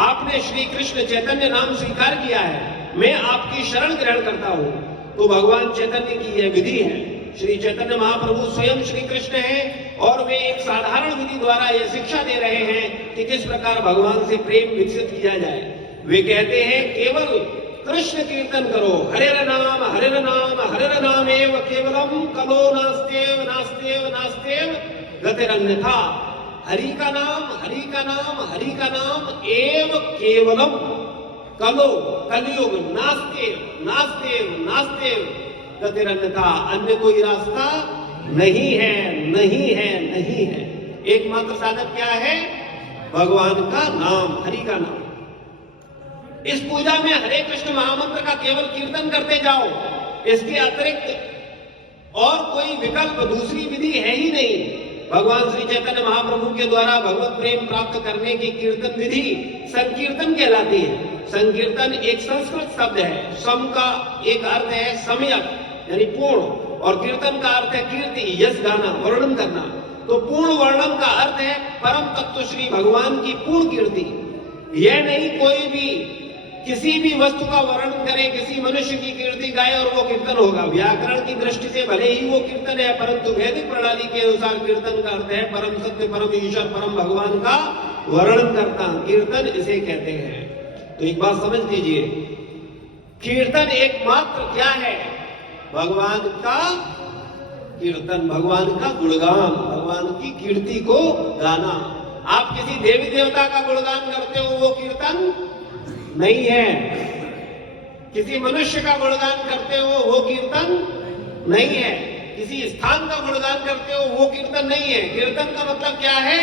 आपने श्री कृष्ण चैतन्य नाम स्वीकार किया है। मैं आपकी शरण ग्रहण करता हूं। तो भगवान चैतन्य की यह विधि है। श्री चैतन्य महाप्रभु स्वयं श्री कृष्ण हैं और वे एक साधारण विधि द्वारा यह शिक्षा दे रहे हैं कि किस प्रकार भगवान से प्रेम विकसित किया जाए। वे कहते हैं, केवल कृष्ण कीर्तन करो, हरेर नाम हरेर नाम हरेर नामेव केवलम कलो नास्तेव नास्तेव नास्तेव गतिरन्यथा। हरि का नाम हरि का नाम हरि का नाम एव केवलम कलो कलियुग नास्तेव नास्तेव नास्तेव गतिरन्यथा। अन्य कोई रास्ता नहीं है, नहीं है, नहीं है। एकमात्र साधन क्या है? भगवान का नाम, हरि का नाम। इस पूजा में हरे कृष्ण महामंत्र का केवल कीर्तन करते जाओ। इसके अतिरिक्त और कोई विकल्प, दूसरी विधि है ही नहीं। भगवान श्री चैतन्य महाप्रभु के द्वारा भगवत प्रेम प्राप्त करने की कीर्तन विधि संकीर्तन कहलाती है। संकीर्तन एक संस्कृत शब्द है। सम का एक अर्थ है सम्यक यानी पूर्ण, और कीर्तन का अर्थ है कीर्ति, यश गाना, वर्णन करना। तो पूर्ण वर्णन का अर्थ है परम तत्व श्री भगवान की पूर्ण कीर्ति। यह नहीं कोई भी किसी भी वस्तु का वर्णन करे, किसी मनुष्य की कीर्ति गाए और वो कीर्तन होगा। व्याकरण की दृष्टि से भले ही वो कीर्तन है, परंतु वैदिक प्रणाली के अनुसार कीर्तन का अर्थ है परम सत्य, परम ईश्वर, परम भगवान का वर्णन करता। कीर्तन इसे कहते हैं। तो एक बात समझ लीजिए, कीर्तन एकमात्र क्या है? भगवान का कीर्तन, भगवान का गुणगान, भगवान की कीर्ति को गाना। आप किसी देवी देवता का गुणगान करते हो, वो कीर्तन नहीं है। किसी मनुष्य का गुणगान करते हो, वो कीर्तन नहीं है। किसी स्थान का गुणगान करते हो, वो कीर्तन नहीं है। कीर्तन का मतलब क्या है?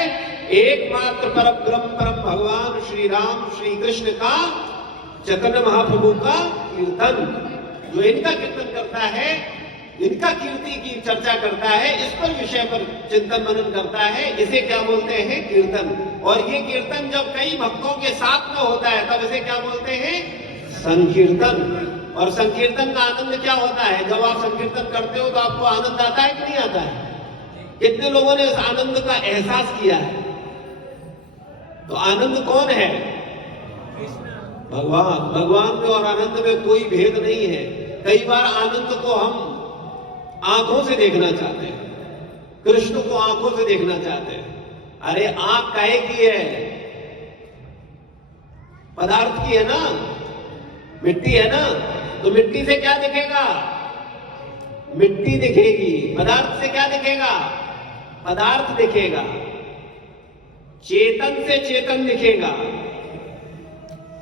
एकमात्र परब्रह्म परम भगवान श्री राम श्री कृष्ण का, चैतन्य महाप्रभु का कीर्तन। जो इनका कीर्तन करता है, इनका कीर्ति की चर्चा करता है, इस पर विषय पर चिंतन मनन करता है, इसे क्या बोलते हैं? कीर्तन। और ये कीर्तन जब कई भक्तों के साथ में होता है तब इसे क्या बोलते हैं? संकीर्तन। और संकीर्तन का आनंद क्या होता है? जब आप संकीर्तन करते हो तो आपको आनंद आता है कि नहीं आता है? कितने लोगों ने इस आनंद का एहसास किया है? तो आनंद कौन है? भगवान। भगवान में और आनंद में कोई भेद नहीं है। कई बार आनंद को हम आंखों से देखना चाहते हैं, कृष्ण को आंखों से देखना चाहते हैं। अरे आंख काहे की है? पदार्थ की है ना, मिट्टी है ना, तो मिट्टी से क्या दिखेगा? मिट्टी दिखेगी। पदार्थ से क्या दिखेगा? पदार्थ दिखेगा। चेतन से चेतन दिखेगा।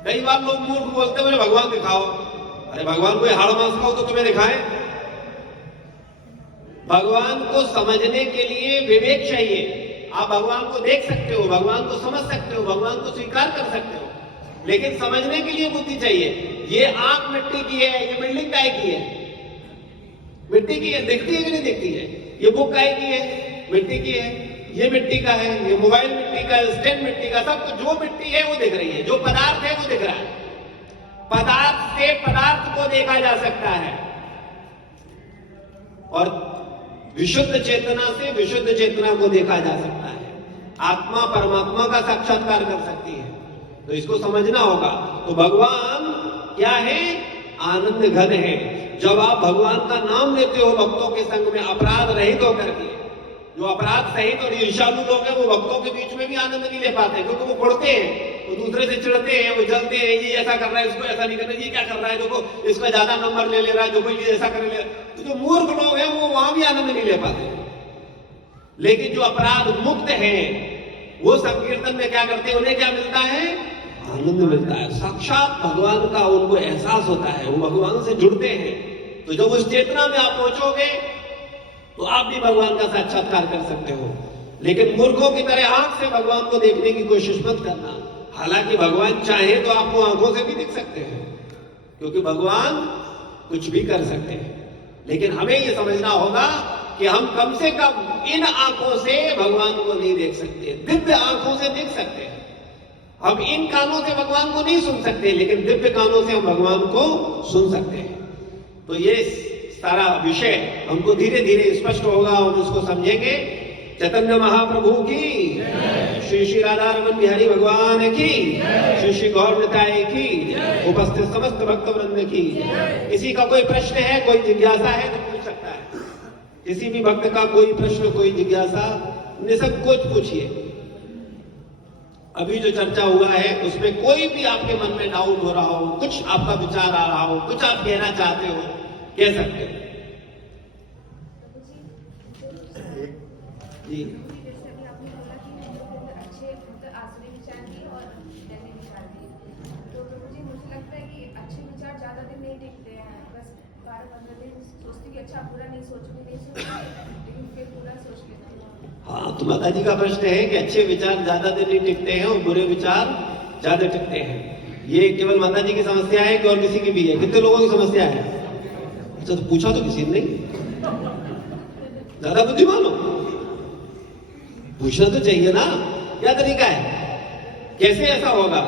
कई बार लोग मूर्ख बोलते हैं, मुझे भगवान दिखाओ। अरे भगवान को हाड़ मांस खाओ तो तुम्हें दिखाएं? भगवान को समझने के लिए विवेक चाहिए। आप भगवान को देख सकते हो, भगवान को समझ सकते हो, भगवान को स्वीकार कर सकते हो, लेकिन समझने के लिए बुद्धि चाहिए। ये आंख मिट्टी की है, ये बिल्डिंग काय की है? मिट्टी की है। दिखती है कि नहीं दिखती है? ये बुक काय की है? मिट्टी की है। ये मिट्टी का है, ये मोबाइल मिट्टी का, स्टैंड मिट्टी का, सब जो मिट्टी है वो दिख रही है, जो पदार्थ है वो दिख रहा है। पदार्थ से पदार्थ को देखा जा सकता है और विशुद्ध चेतना से विशुद्ध चेतना को देखा जा सकता है। आत्मा परमात्मा का साक्षात्कार कर सकती है। तो इसको समझना होगा। तो भगवान क्या है? आनंद घन है। जब आप भगवान का नाम लेते हो भक्तों के संग में अपराध रहित होकर के, जो अपराध सहित और ईर्ष्यालु लोग हैं वो भक्तों के बीच में भी आनंद नहीं ले पाते, क्योंकि वो कुड़ते हैं, वो दूसरे से चिढ़ते हैं, वो जलते हैं, ये ऐसा कर रहा है, इसको ऐसा नहीं करना, ये क्या कर रहा है, देखो इसका ज्यादा नंबर ले रहा है, देखो ये ऐसा कर ले। तो जो मूर्ख लोग हैं वो वहां भी आनंद नहीं ले पाते। लेकिन जो अपराध मुक्त हैं वो संकीर्तन में क्या करते हैं? उन्हें क्या मिलता है? आनंद मिलता है। साक्षात भगवान का उनको एहसास होता है, वो भगवान से जुड़ते हैं। तो जब उस चेतना में आप पहुंचोगे तो आप भी भगवान का साक्षात्कार कर सकते हो। लेकिन मूर्खों की तरह आंख से भगवान को देखने की कोशिश मत करना। हालांकि भगवान चाहे तो आपको आंखों से भी दिख सकते हैं, क्योंकि भगवान कुछ भी कर सकते हैं। लेकिन हमें यह समझना होगा कि हम कम से कम इन आंखों से भगवान को नहीं देख सकते, दिव्य आंखों से देख सकते हैं। हम इन कानों से भगवान को नहीं सुन सकते, लेकिन दिव्य कानों से हम भगवान को सुन सकते हैं। तो ये सारा विषय हमको धीरे धीरे स्पष्ट होगा, हम उसको समझेंगे। चैतन्य महाप्रभु की, श्री श्री राधा रमन बिहारी भगवान की, श्री श्री गौर निताय की, उपस्थित समस्त भक्त वृंद की। किसी का कोई प्रश्न है, कोई जिज्ञासा है तो पूछ सकता है। किसी भी भक्त का कोई प्रश्न, कोई जिज्ञासा, निसंकोच पूछिए। अभी जो चर्चा हुआ है उसमें कोई भी आपके मन में डाउट हो रहा हो, कुछ आपका विचार आ रहा हो, कुछ आप कहना चाहते हो, कह सकते हो जी। जैसे अभी आपने बोला कि हम लोग के अंदर अच्छे मतलब आसुरी विचार भी और दैनिक विचार भी, तो मुझे लगता है कि अच्छे विचार ज्यादा दिन नहीं टिकते हैं, बस 12-15 दिन सोचती कि अच्छा बुरा नहीं सोचूंगी, लेकिन फिर बुरा सोच लेती हूँ। हाँ, तो माता जी का प्रश्न है कि अच्छे विचार ज्यादा दिन नहीं टिकते हैं और बुरे विचार ज्यादा टिकते हैं। ये केवल माता जी की समस्या है कि और किसी की भी है? कितने लोगों की समस्या है? अच्छा, तो पूछा तो किसी ने नहीं। ज्यादा बुद्धिमान हो, पूछना तो चाहिए ना, क्या तरीका है, कैसे ऐसा होगा?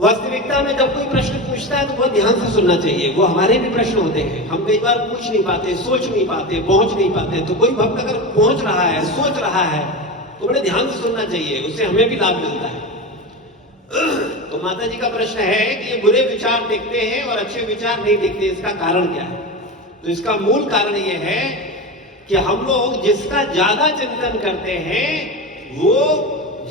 वास्तविकता में जब कोई प्रश्न पूछता है तो बहुत ध्यान से सुनना चाहिए। वो हमारे भी प्रश्न होते हैं, हम कई बार पूछ नहीं पाते, सोच नहीं पाते, पहुंच नहीं पाते। तो कोई भक्त अगर पहुंच रहा है, सोच रहा है, तो बड़े ध्यान से सुनना चाहिए, उससे हमें भी लाभ मिलता है। तो माता जी का प्रश्न है कि ये बुरे विचार टिकते हैं और अच्छे विचार नहीं टिकते, इसका कारण क्या है? तो इसका मूल कारण ये है कि हम लोग जिसका ज्यादा चिंतन करते हैं वो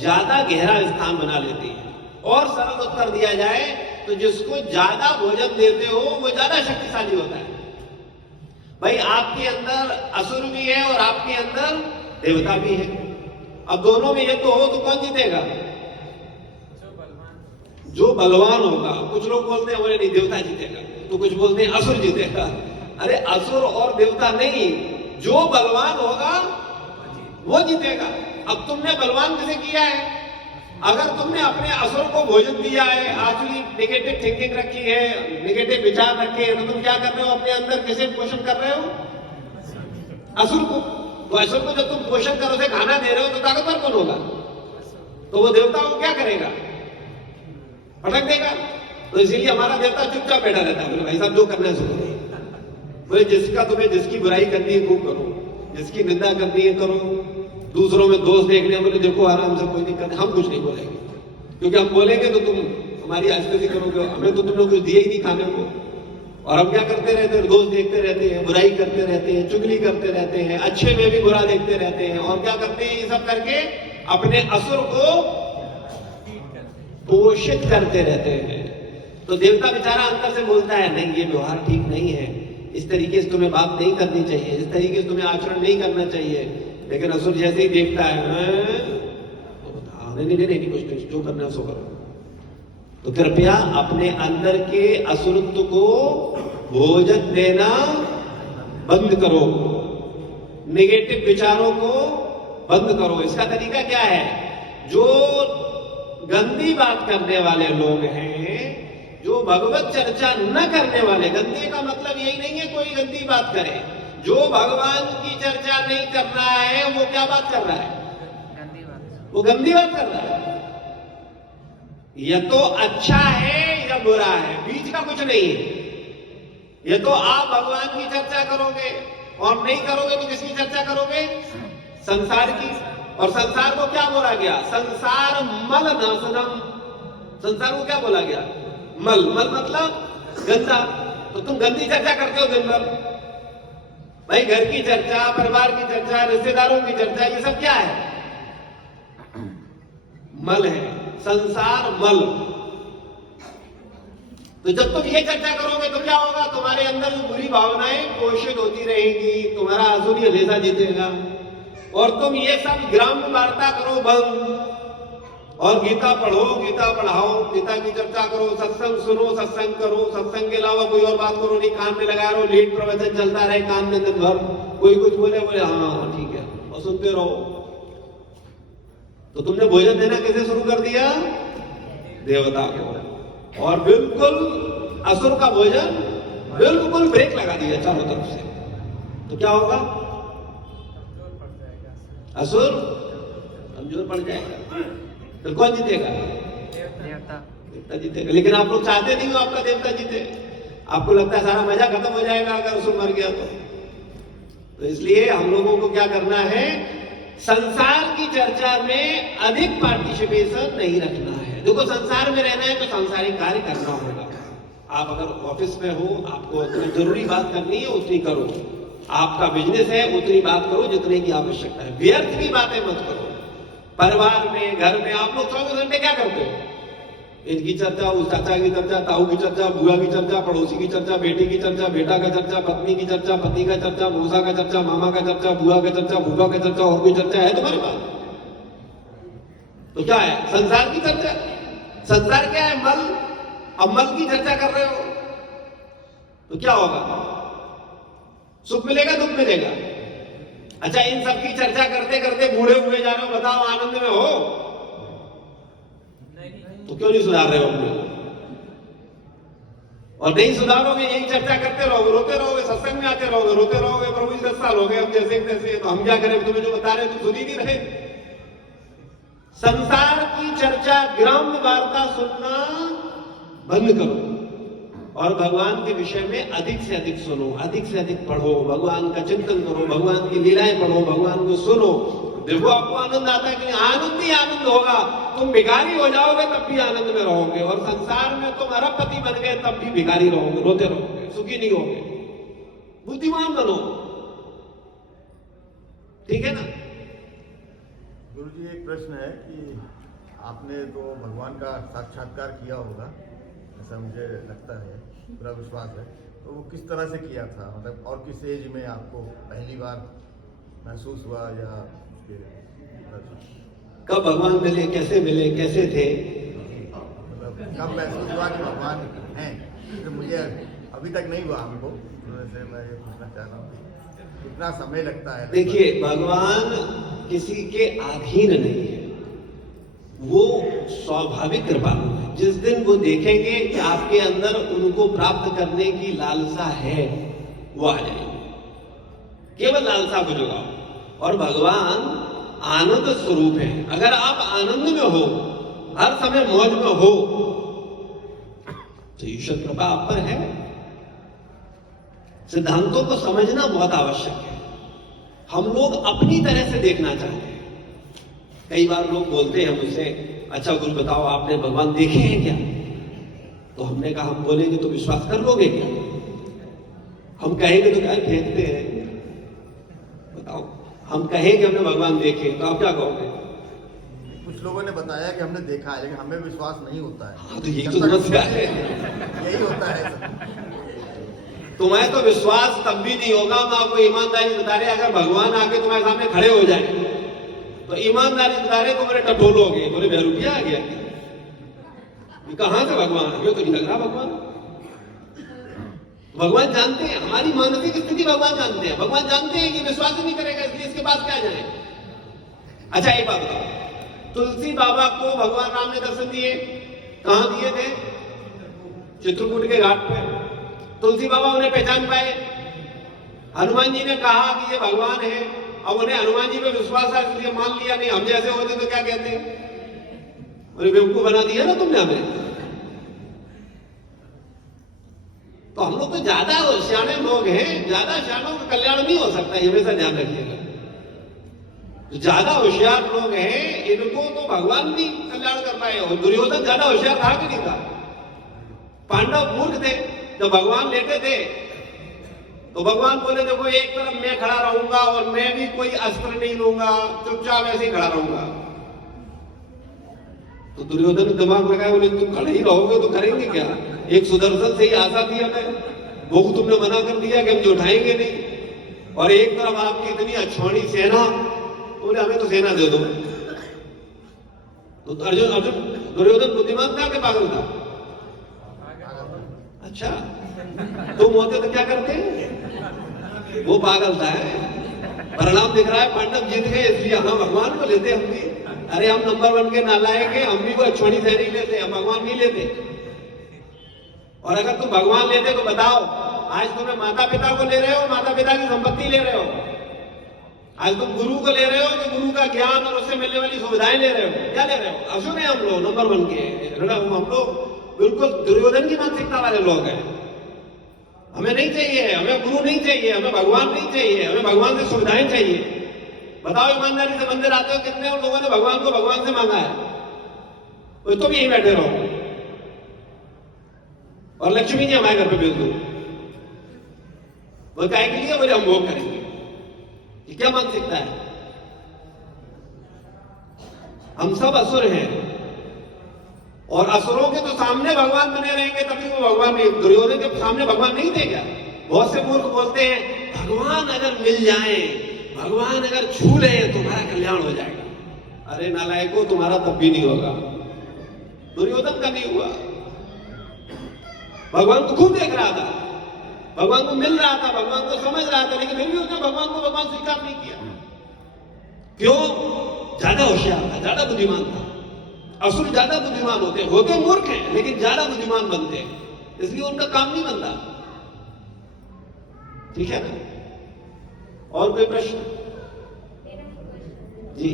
ज्यादा गहरा स्थान बना लेते हैं। और सरल उत्तर दिया जाए तो जिसको ज्यादा भोजन देते हो वो ज्यादा शक्तिशाली होता है। भाई, आपके अंदर असुर भी है और आपके अंदर देवता भी है। अब दोनों में युद्ध हो तो कौन जीतेगा? जो बलवान होगा। कुछ लोग बोलते हैं बोले नहीं देवता जीतेगा, तो कुछ बोलते हैं असुर जीतेगा। अरे असुर और देवता नहीं, जो बलवान होगा वो जीतेगा। अब तुमने बलवान किसे किया है? अगर तुमने अपने असुर को भोजन दिया है, एक्चुअली नेगेटिव थिंकिंग रखी है, नेगेटिव विचार रखे हैं, तो तुम क्या कर रहे हो? अपने अंदर किसे पोषण कर रहे हो? असुर को। तो असुर को जब तुम पोषण करो, उसे खाना दे रहे हो, तो ताकतवर कौन होगा? तो वो देवता को क्या करेगा? पटक देगा। तो इसीलिए हमारा देवता चुपचाप बैठा रहता है, बोले भाई साहब जो करना है सो करो। बोले जिसका तुम्हें जिसकी बुराई करनी है खूब करो, जिसकी निंदा करनी है करो, दूसरों में दोष देखने बोले देखो आराम से, कोई दिक्कत, हम कुछ नहीं बोलेंगे, क्योंकि हम बोलेंगे तो तुम हमारी आश्चर्य करोगे, हमें तो तुमने कुछ दिया ही नहीं खाने को। और हम क्या करते रहते हैं? दोष देखते रहते हैं, बुराई करते रहते हैं, चुगली करते रहते हैं, अच्छे में भी बुरा देखते रहते हैं। और क्या करते हैं? ये सब करके अपने असुर को पोषित करते रहते हैं। तो देवता बेचारा अंदर से बोलता है नहीं ये व्यवहार ठीक नहीं है, इस तरीके से तुम्हें बात नहीं करनी चाहिए, इस तरीके से तुम्हें आचरण नहीं करना चाहिए। लेकिन असुर जैसे ही देखता है तो नहीं कुछ नहीं, जो करना है सो करो। तो कृपया अपने अंदर के असुरत्व को भोजन देना बंद करो, नेगेटिव विचारों को बंद करो। इसका तरीका क्या है? जो गंदी बात करने वाले लोग हैं, जो भगवत चर्चा न करने वाले, गंदे का मतलब यही नहीं है कोई गंदी बात करे, जो भगवान की चर्चा नहीं कर रहा है वो क्या बात कर रहा है? गंदी बात। वो गंदी बात कर रहा है। यह तो अच्छा है या बुरा है, बीच का कुछ नहीं है। ये तो आप भगवान की चर्चा करोगे और नहीं करोगे तो किसकी चर्चा करोगे? संसार की। और संसार को क्या बोला गया? संसार मल नाशनम। संसार को क्या बोला गया? मल। मल मतलब गंदा। तो तुम गंदी चर्चा करते हो दिन भर। भाई घर की चर्चा, परिवार की चर्चा, रिश्तेदारों की चर्चा, ये सब क्या है? मल है। संसार मल। तो जब तुम ये चर्चा करोगे तो क्या होगा? तुम्हारे अंदर जो बुरी भावनाएं पोषित होती रहेंगी, तुम्हारा असुरी हमेशा जीतेगा। और तुम ये सब ग्राम्य वार्ता करो बंद, और गीता पढ़ो, गीता पढ़ाओ, गीता की चर्चा करो, सत्संग सुनो, सत्संग करो, सत्संग के अलावा कोई और बात करो नहीं, कान में लगा रहो, लेट प्रवचन चलता रहे कान में दिन भर, कोई कुछ बोले बोले हाँ ठीक है, और सुनते रहो। तो तुमने भोजन देना कैसे शुरू कर दिया? देवता को। और बिल्कुल असुर का भोजन बिल्कुल ब्रेक लगा दिया चारों तरफ से। तो क्या होगा? असुर कमजोर पड़ जाएगा। तो कौन जीतेगा? देवता जीतेगा। लेकिन आप लोग चाहते नहीं हो आपका देवता जीते। आपको लगता है सारा मजा खत्म हो जाएगा अगर असुर मर गया तो इसलिए हम लोगों को क्या करना है? संसार की चर्चा में अधिक पार्टिसिपेशन नहीं रखना है। देखो, संसार में रहना है तो सांसारिक कार्य करना होगा। आप अगर ऑफिस में हो, आपको उतनी जरूरी बात करनी है उतनी करो। आपका बिजनेस है, उतनी बात करो जितने की आवश्यकता है। व्यर्थ की बातें मत करो। परिवार में, घर में आप लोग 24 घंटे क्या करते हो? इनकी चर्चा, उस चाचा की चर्चा, ताऊ की चर्चा, बुआ की चर्चा, पड़ोसी की चर्चा, बेटी की चर्चा, बेटा का चर्चा, पत्नी की चर्चा, पति का चर्चा, मौसा का चर्चा, मामा का चर्चा, बुआ का चर्चा, फूफा का चर्चा, और कोई चर्चा है तुम्हारे पास? तो क्या है? संसार की चर्चा। संसार क्या है? मल। अब मल की चर्चा कर रहे हो तो क्या होगा? सुख मिलेगा, दुख मिलेगा। अच्छा, इन सब की चर्चा करते करते बूढ़े हुए जा रहे हो, बताओ आनंद में हो? तो क्यों नहीं सुधार रहे हो अपने? और नहीं सुधारोगे, यही चर्चा करते रहोगे, रोते रहोगे, सत्संग में आते रहोगे, रोते रहोगे, प्रभु जी 10 साल हो गए हम जैसे तैसे, तो हम क्या करें? तुम्हें जो बता रहे तुम सुन ही नहीं रहे। संसार की चर्चा, ग्राम्य वार्ता सुनना बंद करो और भगवान के विषय में अधिक से अधिक सुनो, अधिक से अधिक पढ़ो, भगवान का चिंतन करो, भगवान की लीलाएं पढ़ो, भगवान को सुनो। देखो, आपको आनंद आता है कि आनंद ही आनंद होगा। तुम भिखारी हो जाओगे तब भी आनंद में रहोगे, और संसार में तुम अरबपति बन गए तब भी भिखारी रहोगे, रोते रहोगे, सुखी नहीं होगे। बुद्धिमान बनो, ठीक है ना? गुरु जी, एक प्रश्न है कि आपने तो भगवान का साक्षात्कार किया होगा, ऐसा मुझे लगता है, पूरा विश्वास है। तो वो किस तरह से किया था, मतलब और किस एज में आपको पहली बार महसूस हुआ, या कब भगवान मिले, कैसे मिले, कैसे थे? मतलब कब महसूस हुआ कि भगवान हैं? तो मुझे अभी तक नहीं हुआ हमको, वैसे मैं ये पूछना चाह रहा हूँ, कितना समय लगता है? देखिए, भगवान किसी के अधीन नहीं है, वो स्वाभाविक कृपालु है। जिस दिन वो देखेंगे कि आपके अंदर उनको प्राप्त करने की लालसा है, वो आ जाएंगे। केवल लालसा को जगाओ। और भगवान आनंद स्वरूप है। अगर आप आनंद में हो, हर समय मौज में हो, तो ईश्वर कृपा आप पर है। सिद्धांतों को समझना बहुत आवश्यक है। हम लोग अपनी तरह से देखना चाहते हैं। कई बार लोग बोलते हैं मुझसे, अच्छा गुरु बताओ, आपने भगवान देखे हैं क्या? तो हमने कहा, हम बोलेंगे तो विश्वास कर लोगे क्या? हम कहेंगे तो क्या फेंकते हैं? बताओ, हम कहेंगे हमने भगवान देखे तो आप क्या कहोगे? कुछ लोगों ने बताया कि हमने देखा है, लेकिन हमें विश्वास नहीं होता है। हाँ, तो यही तो समस्या है। यही होता है। तुम्हें तो विश्वास तब भी नहीं होगा, मैं आपको ईमानदारी बता रहे, अगर भगवान आके तुम्हारे सामने खड़े हो जाए तो ईमानदारी बता रहे, तुम्हारे टटोलोगे, बोले बेरुपिया आ गया, कहां से भगवान? हमें तो नहीं लग रहा भगवान। भगवान जानते हैं हमारी मानसिक स्थिति, भगवान जानते हैं। भगवान जानते हैं कि विश्वास ही नहीं करेगा, इसलिए इसके पास क्या जाए। अच्छा, एक बात बताओ, तुलसी बाबा को भगवान राम ने दर्शन दिए, कहां दिए थे? चित्रकूट के घाट पे। तुलसी बाबा उन्हें पहचान पाए। हनुमान जी ने कहा कि ये भगवान है, अब उन्हें हनुमान जी पे विश्वास है इसलिए मान लिया। नहीं, हम जैसे होते तो क्या कहते? अरे बेवकूफ बना दिया ना तुमने हमें। तो हम लोग तो ज्यादा सियाने लोग हैं, ज्यादा सियानों का कल्याण नहीं हो सकता, ये हमेशा ध्यान रखिएगा। जो ज्यादा होशियार लोग हैं, इनको तो भगवान भी कल्याण कर पाए। और दुर्योधन ज्यादा होशियार था कि नहीं था? पांडव मूर्ख थे। जब भगवान लेटे थे तो भगवान बोले, देखो एक तरफ मैं खड़ा रहूंगा और मैं भी कोई अस्त्र नहीं लूंगा, चुपचाप ऐसे ही खड़ा रहूंगा। तो दुर्योधन ने दिमाग लगाया, बोले तुम खड़े ही रहोगे तो करेंगे क्या? एक सुदर्शन से ही आशा थी हमें, वो तुमने मना कर दिया कि हम जो उठाएंगे नहीं। और एक तरफ आपकी इतनी अछवाणी सेना, बोले हमें तो सेना दे दो। तो अर्जुन दुर्योधन बुद्धिमान था कि पागल था? अच्छा, तुम होते तो क्या करते? वो पागल था। परिणाम दिख रहा है, पांडव जीत गए, इसलिए हाँ भगवान को लेते हम भी। अरे हम नंबर 1 के नालायक हैं, हम भी वो छोटी से नहीं लेते, हम भगवान नहीं लेते। और अगर तुम भगवान लेते तो बताओ, आज तुम्हें माता पिता को ले रहे हो, माता पिता की संपत्ति ले रहे हो। आज तुम गुरु को ले रहे हो तो गुरु का ज्ञान और उससे मिलने वाली सुविधाएं ले रहे हो। क्या ले रहे हो? असुर है हम लोग, नंबर 1 के। हम लोग बिल्कुल दुर्योधन की मानसिकता वाले लोग हैं। हमें नहीं चाहिए, हमें गुरु नहीं चाहिए, हमें भगवान नहीं चाहिए, हमें भगवान से सुविधाएं चाहिए। बताओ ईमानदारी से मंदिर आते हो, कितने लोगों ने भगवान को भगवान से मांगा है? तो तुम यहीं बैठे रहो और लक्ष्मी जी हमारे घर पे भेज दो। वो क्या के लिए? बोले हम भोग करेंगे। ये क्या मानसिकता है? हम सब असुर हैं और असुरों के तो सामने भगवान बने रहेंगे तभी वो भगवान नहीं। दुर्योधन के सामने भगवान नहीं थे क्या? बहुत से मूर्ख बोलते हैं भगवान अगर मिल जाए, भगवान अगर छू ले तुम्हारा कल्याण हो जाएगा। अरे नालायकों, तुम्हारा तब भी नहीं होगा। दुर्योधन का नहीं हुआ। भगवान को खूब देख रहा था, भगवान को मिल रहा था, भगवान को समझ रहा था, लेकिन फिर भी उसने भगवान को भगवान स्वीकार नहीं किया। क्यों? ज्यादा होशियार था, ज्यादा बुद्धिमान था। असुर ज्यादा बुद्धिमान होते मूर्ख हैं, लेकिन ज्यादा बुद्धिमान बनते हैं, इसलिए उनका काम नहीं बनता। ठीक है ना? और कोई प्रश्न? जी,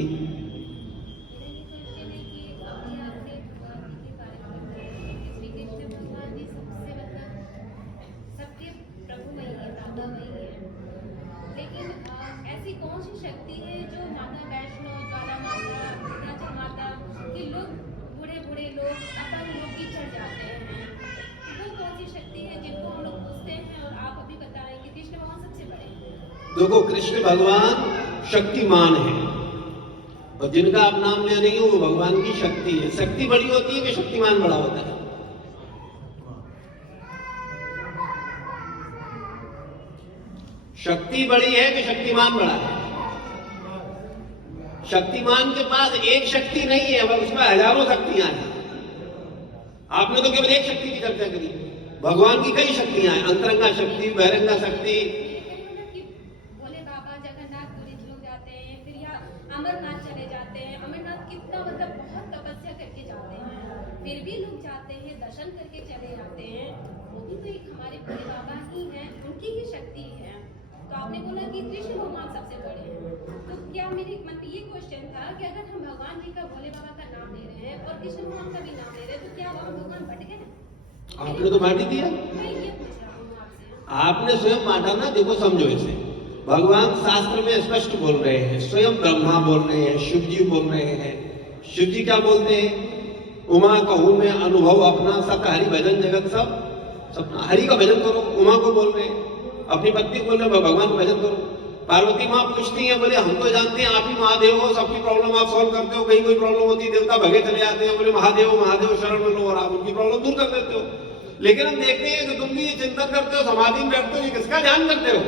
लेकिन ऐसी कौन सी शक्ति है जो माता वैष्णो, ज्वाला माता, विंध्याचल माता के लोग, बूढ़े बूढ़े लोग, अपंग लोग भी चढ़ जाते हैं? वो कौन सी शक्ति है जिनको हम लोग पूछते हैं और आप अभी बता रहे हैं कि कृष्ण भगवान सबसे बड़े हैं? देखो, कृष्ण भगवान शक्तिमान है और जिनका आप नाम ले रही हो वो भगवान की शक्ति है। शक्ति बड़ी होती है कि शक्तिमान बड़ा होता है? शक्ति बड़ी है कि शक्तिमान बड़ा है? शक्तिमान के पास एक शक्ति नहीं है, वह उसमें हजारों शक्तियां हैं। आपने तो केवल एक शक्ति की चर्चा करी। भगवान की कई शक्तियां हैं, अंतरंगा शक्ति, बहिरंगा शक्ति। भोले बाबा जगन्नाथ पुरी लोग जाते हैं, फिर या अमरनाथ चले जाते हैं। अमरनाथ कितना मतलब बहुत तपस्या करके जाते हैं, फिर भी लोग जाते हैं, दर्शन करके चले जाते हैं। वो भी तो एक हमारे भोले बाबा ही हैं, उनकी ही शक्ति है। तो आपने बोला कि कृष्ण भगवान सबसे बड़े हैं, तो क्या मेरे मन में ये क्वेश्चन था कि अगर हम भगवान जी का, भोले बाबा का नाम ले रहे हैं और कृष्ण भगवान का भी नाम ले रहे हैं, तो क्या हम भगवान बट गए? आपने तो बांट ही दिया। मैं ये पूछ रहा हूँ आपसे। आपने स्वयं बांटा ना। देखो, समझो इसे। भगवान शास्त्र में स्पष्ट बोल रहे हैं, स्वयं ब्रह्मा बोल रहे हैं, शिव जी बोल रहे हैं। शिव जी क्या बोलते हैं? उमा कहूं मैं अनुभव अपना, सबका हरि भजन जगत सब सपना। हरि का भजन करो, उमा को बोल रहे हैं। अपनी पत्नी को बोल रहे भगवान को भजन करो। पार्वती माँ पूछती है, बोले हम तो जानते हैं आप ही महादेव हो, सबकी प्रॉब्लम आप सॉल्व करते हो। कहीं कोई प्रॉब्लम होती है देवता भगे चले जाते हैं, बोले महादेव महादेव शरण में लो और आप उनकी प्रॉब्लम दूर कर देते हो। लेकिन हम देखते हैं कि तुम भी ये चिंतन करते हो, समाधि में बैठते हो, ये किसका ध्यान करते हो?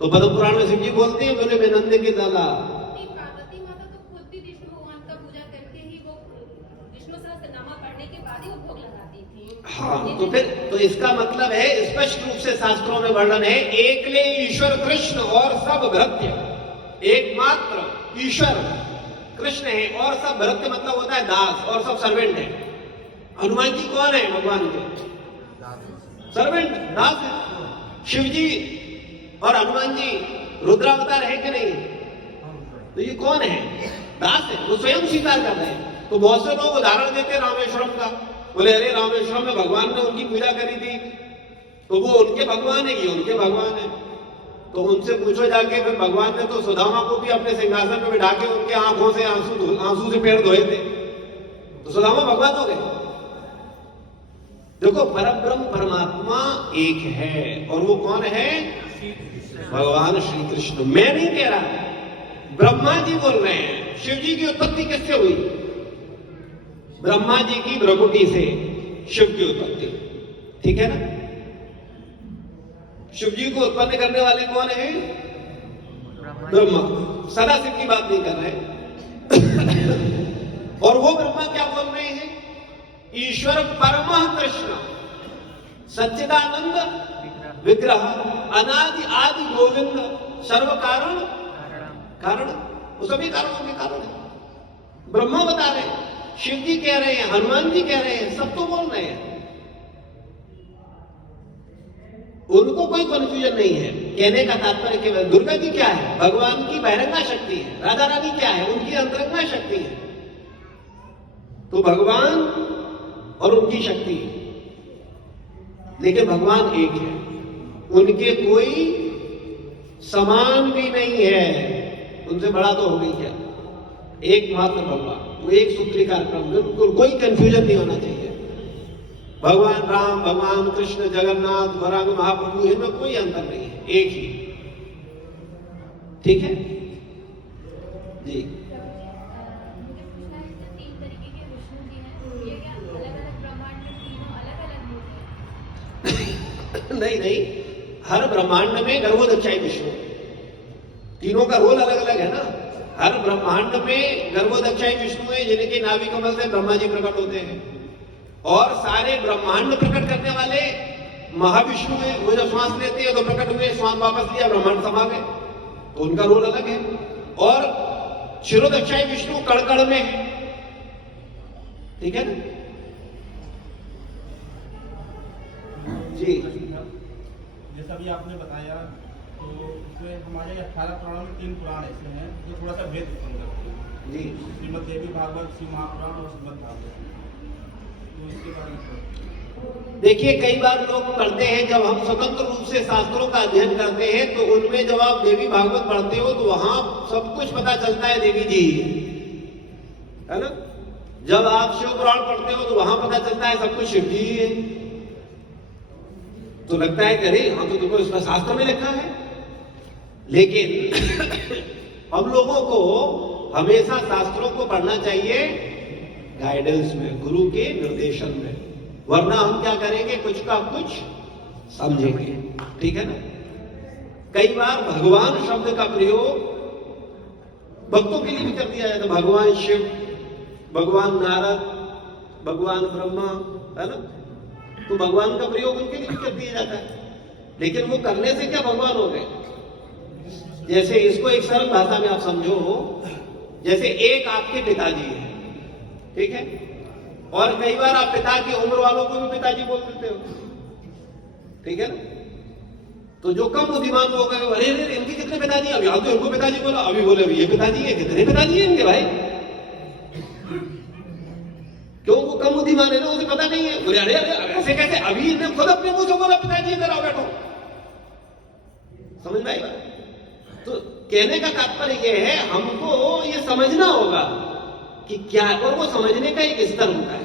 तो पद्म पुराण में शिव जी बोलते हैं, बोले मैं नंदे के लाला। पार्वती माता तो खुद भी विष्णु भगवान का पूजा करके ही वो विष्णु सहस्त्रनामा पढ़ने के बाद ही वो भोग लगाती थी। हाँ, तो फिर तो इसका मतलब है, स्पष्ट रूप से शास्त्रों में वर्णन है, एकले ईश्वर कृष्ण और सब भृत्य। एकमात्र ईश्वर कृष्ण है और सब भृत्य मतलब होता है दास, और सब सर्वेंट है। हनुमान जी कौन है? भगवान के सर्वेंट, दास है। शिव जी और हनुमान जी रुद्रावतार है कि नहीं? तो ये कौन है? दास है। वो स्वयं स्वीकार कर रहे हैं। तो बहुत से लोग उदाहरण देते हैं रामेश्वरम का, बोले अरे रामेश्वरम में भगवान ने उनकी पूजा करी थी, तो वो उनके भगवान है, ये उनके भगवान है। तो उनसे पूछो जाके, फिर भगवान ने तो सुदामा को भी अपने सिंहासन में बिठा के उनके आंखों से आंसू से पैर धोए थे, तो सुदामा भगवान हो गए। देखो, परब्रह्म परमात्मा एक है, और वो कौन है? भगवान श्री कृष्ण। मैं नहीं कह रहा, ब्रह्मा जी बोल रहे हैं। शिव जी की उत्पत्ति किससे हुई? ब्रह्मा जी की भ्रकुटी से शिव की उत्पत्ति। ठीक है ना? शिव जी को उत्पन्न करने वाले कौन है? ब्रह्मा। सदाशिव की बात नहीं कर रहे। और वो ब्रह्मा क्या बोल रहे हैं? ईश्वर परमः कृष्ण सच्चिदानंद विग्रह अनादि आदि गोविंद सर्व कारण कारण, वो सभी कारणों के कारण है। ब्रह्मा बता रहे हैं, शिव जी कह रहे हैं, हनुमान जी कह रहे हैं, सब तो बोल रहे हैं। उनको कोई कंफ्यूजन नहीं है। कहने का तात्पर्य केवल दुर्गा जी क्या है, भगवान की बहिरंगा शक्ति है, राधा रानी क्या है, उनकी अंतरंगा शक्ति है। तो भगवान और उनकी शक्ति, लेकिन भगवान एक है, उनके कोई समान भी नहीं है। उनसे बड़ा तो हो गई क्या, एकमात्र भगवान, वो एक सूत्रीकार ब्रह्म, बिल्कुल कोई कंफ्यूजन नहीं होना चाहिए। भगवान राम, भगवान कृष्ण, जगन्नाथ, गौरांग महाप्रभु, इनमें कोई अंतर नहीं है, एक ही। ठीक है जी। मुझे पूछना है कि 3 तरीके के विष्णु जी हैं, ये क्या अलग-अलग ब्रह्मांड में तीनों अलग-अलग मूर्ति हैं? नहीं नहीं, हर ब्रह्मांड में गर्भोदक्षाई विष्णु, तीनों का रोल अलग अलग है ना। हर ब्रह्मांड में गर्भोदक्षाई विष्णु है, जिनके नाभि कमल से ब्रह्मा जी प्रकट होते हैं, और सारे ब्रह्मांड प्रकट करने वाले महाविष्णु है। वो जब श्वास लेते हैं तो प्रकट हुए, श्वास वापस लिया, ब्रह्मांड समा गए, तो उनका रोल अलग है। और क्षीरोदक्षाई विष्णु कण में है, ठीक है ना जी। जैसा भी आपने बताया, तो इसमें हमारे 18 पुराणों में 3 पुराण ऐसे हैं जो थोड़ा सा भेद उत्पन्न करते हैं जी। श्रीमद् देवी भागवत, शिव महापुराण और श्रीमद् भागवत। तो इसके बारे में देखिए, कई बार लोग पढ़ते हैं, जब हम स्वतंत्र रूप से शास्त्रों का अध्ययन करते हैं तो उनमें जब आप देवी भागवत पढ़ते हो तो वहां सब कुछ पता चलता है देवी जी है ना। जब आप शिव पुराण पढ़ते हो तो वहां पता चलता है सब कुछ शिव जी है। तो लगता है कि अरे हाँ, तो देखो इसमें शास्त्र में लिखा है। लेकिन हम लोगों को हमेशा शास्त्रों को पढ़ना चाहिए गाइडेंस में, गुरु के निर्देशन में, वरना हम क्या करेंगे, कुछ का कुछ समझेंगे। ठीक है ना। कई बार भगवान शब्द का प्रयोग भक्तों के लिए भी कर दिया जाता है। भगवान शिव, भगवान नारद, भगवान ब्रह्मा, है ना। तो भगवान का प्रयोग उनके लिए भी कर दिया जाता है, लेकिन वो करने से क्या भगवान हो गए। जैसे इसको एक सरल भाषा में आप समझो, जैसे एक आपके पिताजी है, ठीक है, और कई बार आप पिता की उम्र वालों को भी पिताजी बोल देते हो, ठीक है ना। तो जो कम बुद्धिमान लोग हैं, अरे अरे इनके कितने पिताजी, अभी आप तो इनको पिताजी बोला, अभी बोले अभी ये पिताजी है, कितने पिताजी है इनके भाई। क्यों, वो कम बुद्धिमान है ना, उसे पता नहीं है। बोले अरे अरे ऐसे कैसे, अभी इन्हें खुद अपने मुंह से बोला पिताजी इधर आओ बैठो। समझ में आई बात। तो कहने का तात्पर्य यह है, हमको ये समझना होगा कि क्या, और वो समझने का एक स्तर होता है।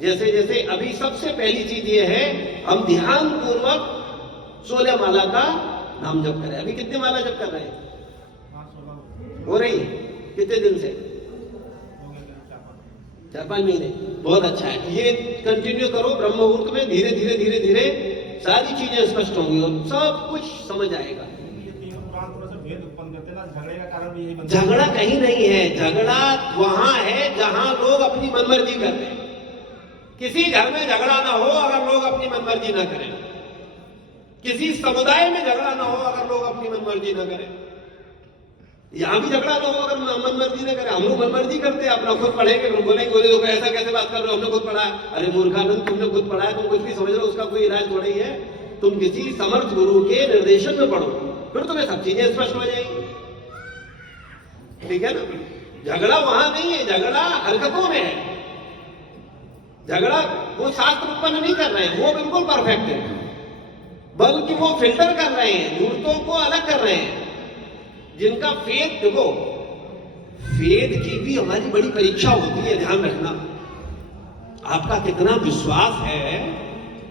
जैसे जैसे अभी सबसे पहली चीज ये है, हम ध्यान पूर्वक 16 माला का नाम जप करें। अभी कितने माला जप कर रहे हैं, 16 हो रही कितने दिन से? 4-5 महीने। बहुत अच्छा है, ये कंटिन्यू करो। ब्रह्म मुहूर्त में धीरे धीरे धीरे धीरे सारी चीजें स्पष्ट होंगी और सब कुछ समझ आएगा। ये तीनों पुराण थोड़ा सा भेद उत्पन्न करते हैं ना, झगड़े का कारण भी यही बनता है। झगड़ा कहीं नहीं है, झगड़ा वहां है जहां लोग अपनी मनमर्जी करते हैं। किसी घर में झगड़ा ना हो अगर लोग अपनी मनमर्जी ना करें, किसी समुदाय में झगड़ा ना हो अगर लोग अपनी मनमर्जी ना करें, यहां भी झगड़ा ना हो अगर मनमर्जी ना करें। हम लोग मनमर्जी करते हैं, अपना खुद पढ़ेंगे, बोलेंगे बोले तो ऐसा कैसे बात कर रहे हो, हमने खुद पढ़ा है। अरे मूर्खानंद, तुमने खुद पढ़ा है, तुम कुछ भी समझ रहे हो, उसका कोई इलाज थोड़ा ही है। तुम किसी समर्थ गुरु के निर्देशन में पढ़ो, फिर तुम्हें सब चीजें स्पष्ट हो जाएंगी। ठीक है ना। झगड़ा वहां नहीं है, झगड़ा हरकतों में है। झगड़ा वो शास्त्र उत्पन्न नहीं कर रहे हैं, वो बिल्कुल परफेक्ट है, बल्कि वो फिल्टर कर रहे हैं, मूर्तों को अलग कर रहे हैं। जिनका फेथ, देखो फेथ की भी हमारी बड़ी परीक्षा होती है, ध्यान रखना। आपका कितना विश्वास है।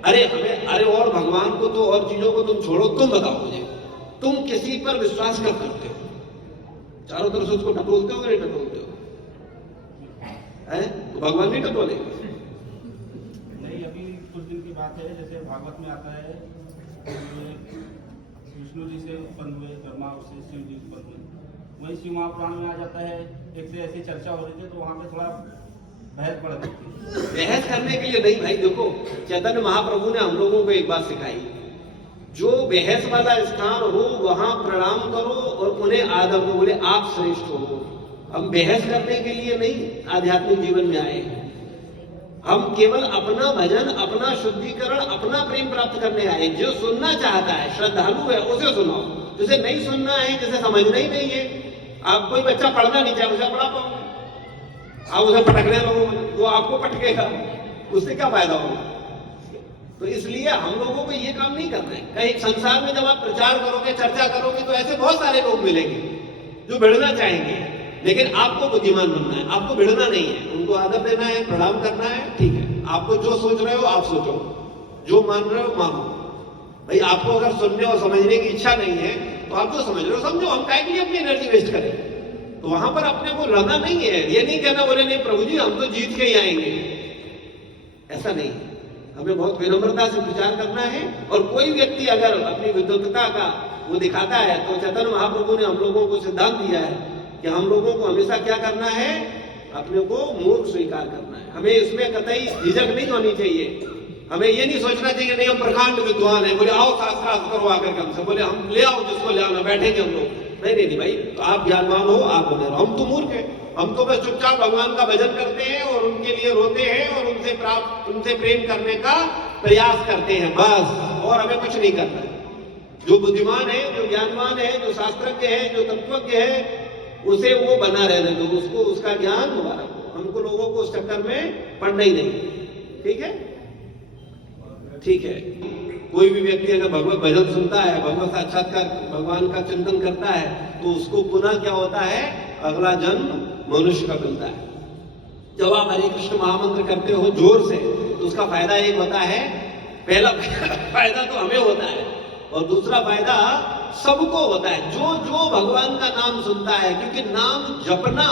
अरे हमें, अरे और भगवान को तो और चीजों को तुम छोड़ो, तुम बताओ मुझे, तुम किसी पर विश्वास कब करते हो? चारों तरफ से उसको टटोलते हो कि नहीं टटोलते हो? तो भगवान नहीं टटोले। नहीं, अभी कुछ दिन की बात है, जैसे भागवत में आता है विष्णु जी से उत्पन्न हुए ब्रह्मा, उससे शिव जी उत्पन्न हुए। वही शिव महापुराण में आ जाता है, एक से ऐसी चर्चा हो रही थी, तो वहां पे थोड़ा बहस पड़ गई थी। बहस करने के लिए नहीं भाई, देखो चैतन्य महाप्रभु ने हम लोगों को एक बात सिखाई, जो बहस वाला स्थान हो वहां प्रणाम करो और उन्हें आदर दो। बोले आप श्रेष्ठ हो, हम बहस करने के लिए नहीं आध्यात्मिक जीवन में आए हैं। हम केवल अपना भजन, अपना शुद्धिकरण, अपना प्रेम प्राप्त करने आए। जो सुनना चाहता है, श्रद्धालु है, उसे सुनाओ। जिसे नहीं सुनना है, जिसे समझना ही नहीं है, आप कोई बच्चा पढ़ना नहीं चाहे, उसे पढ़ा पाओ, आप उसे पटकने लगोगे, वो आपको पटकेगा, उससे क्या फायदा होगा? तो इसलिए हम लोगों को ये काम नहीं करना है। कहीं संसार में जब आप प्रचार करोगे, चर्चा करोगे, तो ऐसे बहुत सारे लोग मिलेंगे जो भिड़ना चाहेंगे, लेकिन आपको बुद्धिमान बनना है, आपको भिड़ना नहीं है। उनको आदर देना है, प्रणाम करना है, ठीक है। आपको जो सोच रहे हो आप सोचो, जो मान रहे हो मानो। भाई आपको अगर सुनने और समझने की इच्छा नहीं है तो आप जो समझ रहे हो समझो, हम काहे के लिए अपनी एनर्जी वेस्ट करें? तो वहां पर अपने को लड़ना नहीं है। ये नहीं कहना बोले नहीं प्रभु जी हम तो जीत के ही आएंगे, ऐसा नहीं है। हमें बहुत विनम्रता से विचार करना है। और कोई व्यक्ति अगर अपनी विद्वत्ता का वो दिखाता है तो चैतन्य महाप्रभु ने हम लोगों को सिद्धांत दिया है कि हम लोगों को हमेशा क्या करना है, अपने को मूर्ख स्वीकार करना है। हमें इसमें कतई झिझक नहीं होनी चाहिए। हमें ये नहीं सोचना चाहिए नहीं हम प्रकांड विद्वान है, बोले आओ शास्त्रार्थ करो आकर के हमसे, बोले हम ले आओ जिसको ले आना, बैठेंगे हम लोग। नहीं भाई, तो आप ज्ञानवान हो, आप बने रहो, हम तो मूर्ख है। हम तो बस चुपचाप भगवान का भजन करते हैं और उनके लिए रोते हैं और उनसे प्रेम करने का प्रयास करते हैं, बस। और हमें कुछ नहीं करना है। जो बुद्धिमान है, जो ज्ञानवान है, जो शास्त्रज्ञ है, जो तत्वज्ञ है, उसे वो बना रहने दो, उसको उसका ज्ञान मुबारक हो। हमको लोगों को उस चक्कर में पड़ना ही नहीं, ठीक है? ठीक है। कोई भी व्यक्ति अगर भगवत भजन सुनता है, भगवत साक्षात्कार, भगवान का चिंतन करता है, तो उसको पुनः क्या होता है, अगला जन्म मनुष्य का मिलता है। जब आप हरे कृष्ण महामंत्र करते हो जोर से, तो उसका फायदा एक होता है, पहला फायदा तो हमें होता है और दूसरा फायदा सबको होता है जो जो भगवान का नाम सुनता है। क्योंकि नाम जपना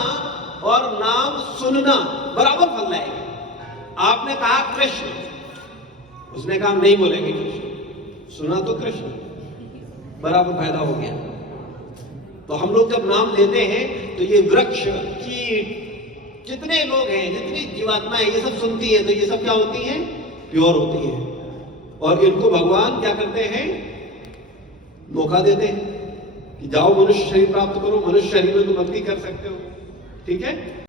और नाम सुनना बराबर फल लाएगा। आपने कहा कृष्ण, उसने कहा नहीं बोलेंगे कृष्ण, सुना तो कृष्ण, बराबर फायदा हो गया। तो हम लोग जब नाम लेते हैं तो ये वृक्ष, कीट, जितने लोग हैं, जितनी जीवात्मा है, ये सब सुनती है, तो ये सब क्या होती है, प्योर होती है। और इनको भगवान क्या करते हैं, मौका देते हैं कि जाओ मनुष्य शरीर प्राप्त करो, मनुष्य शरीर में तो भक्ति कर सकते हो, ठीक है।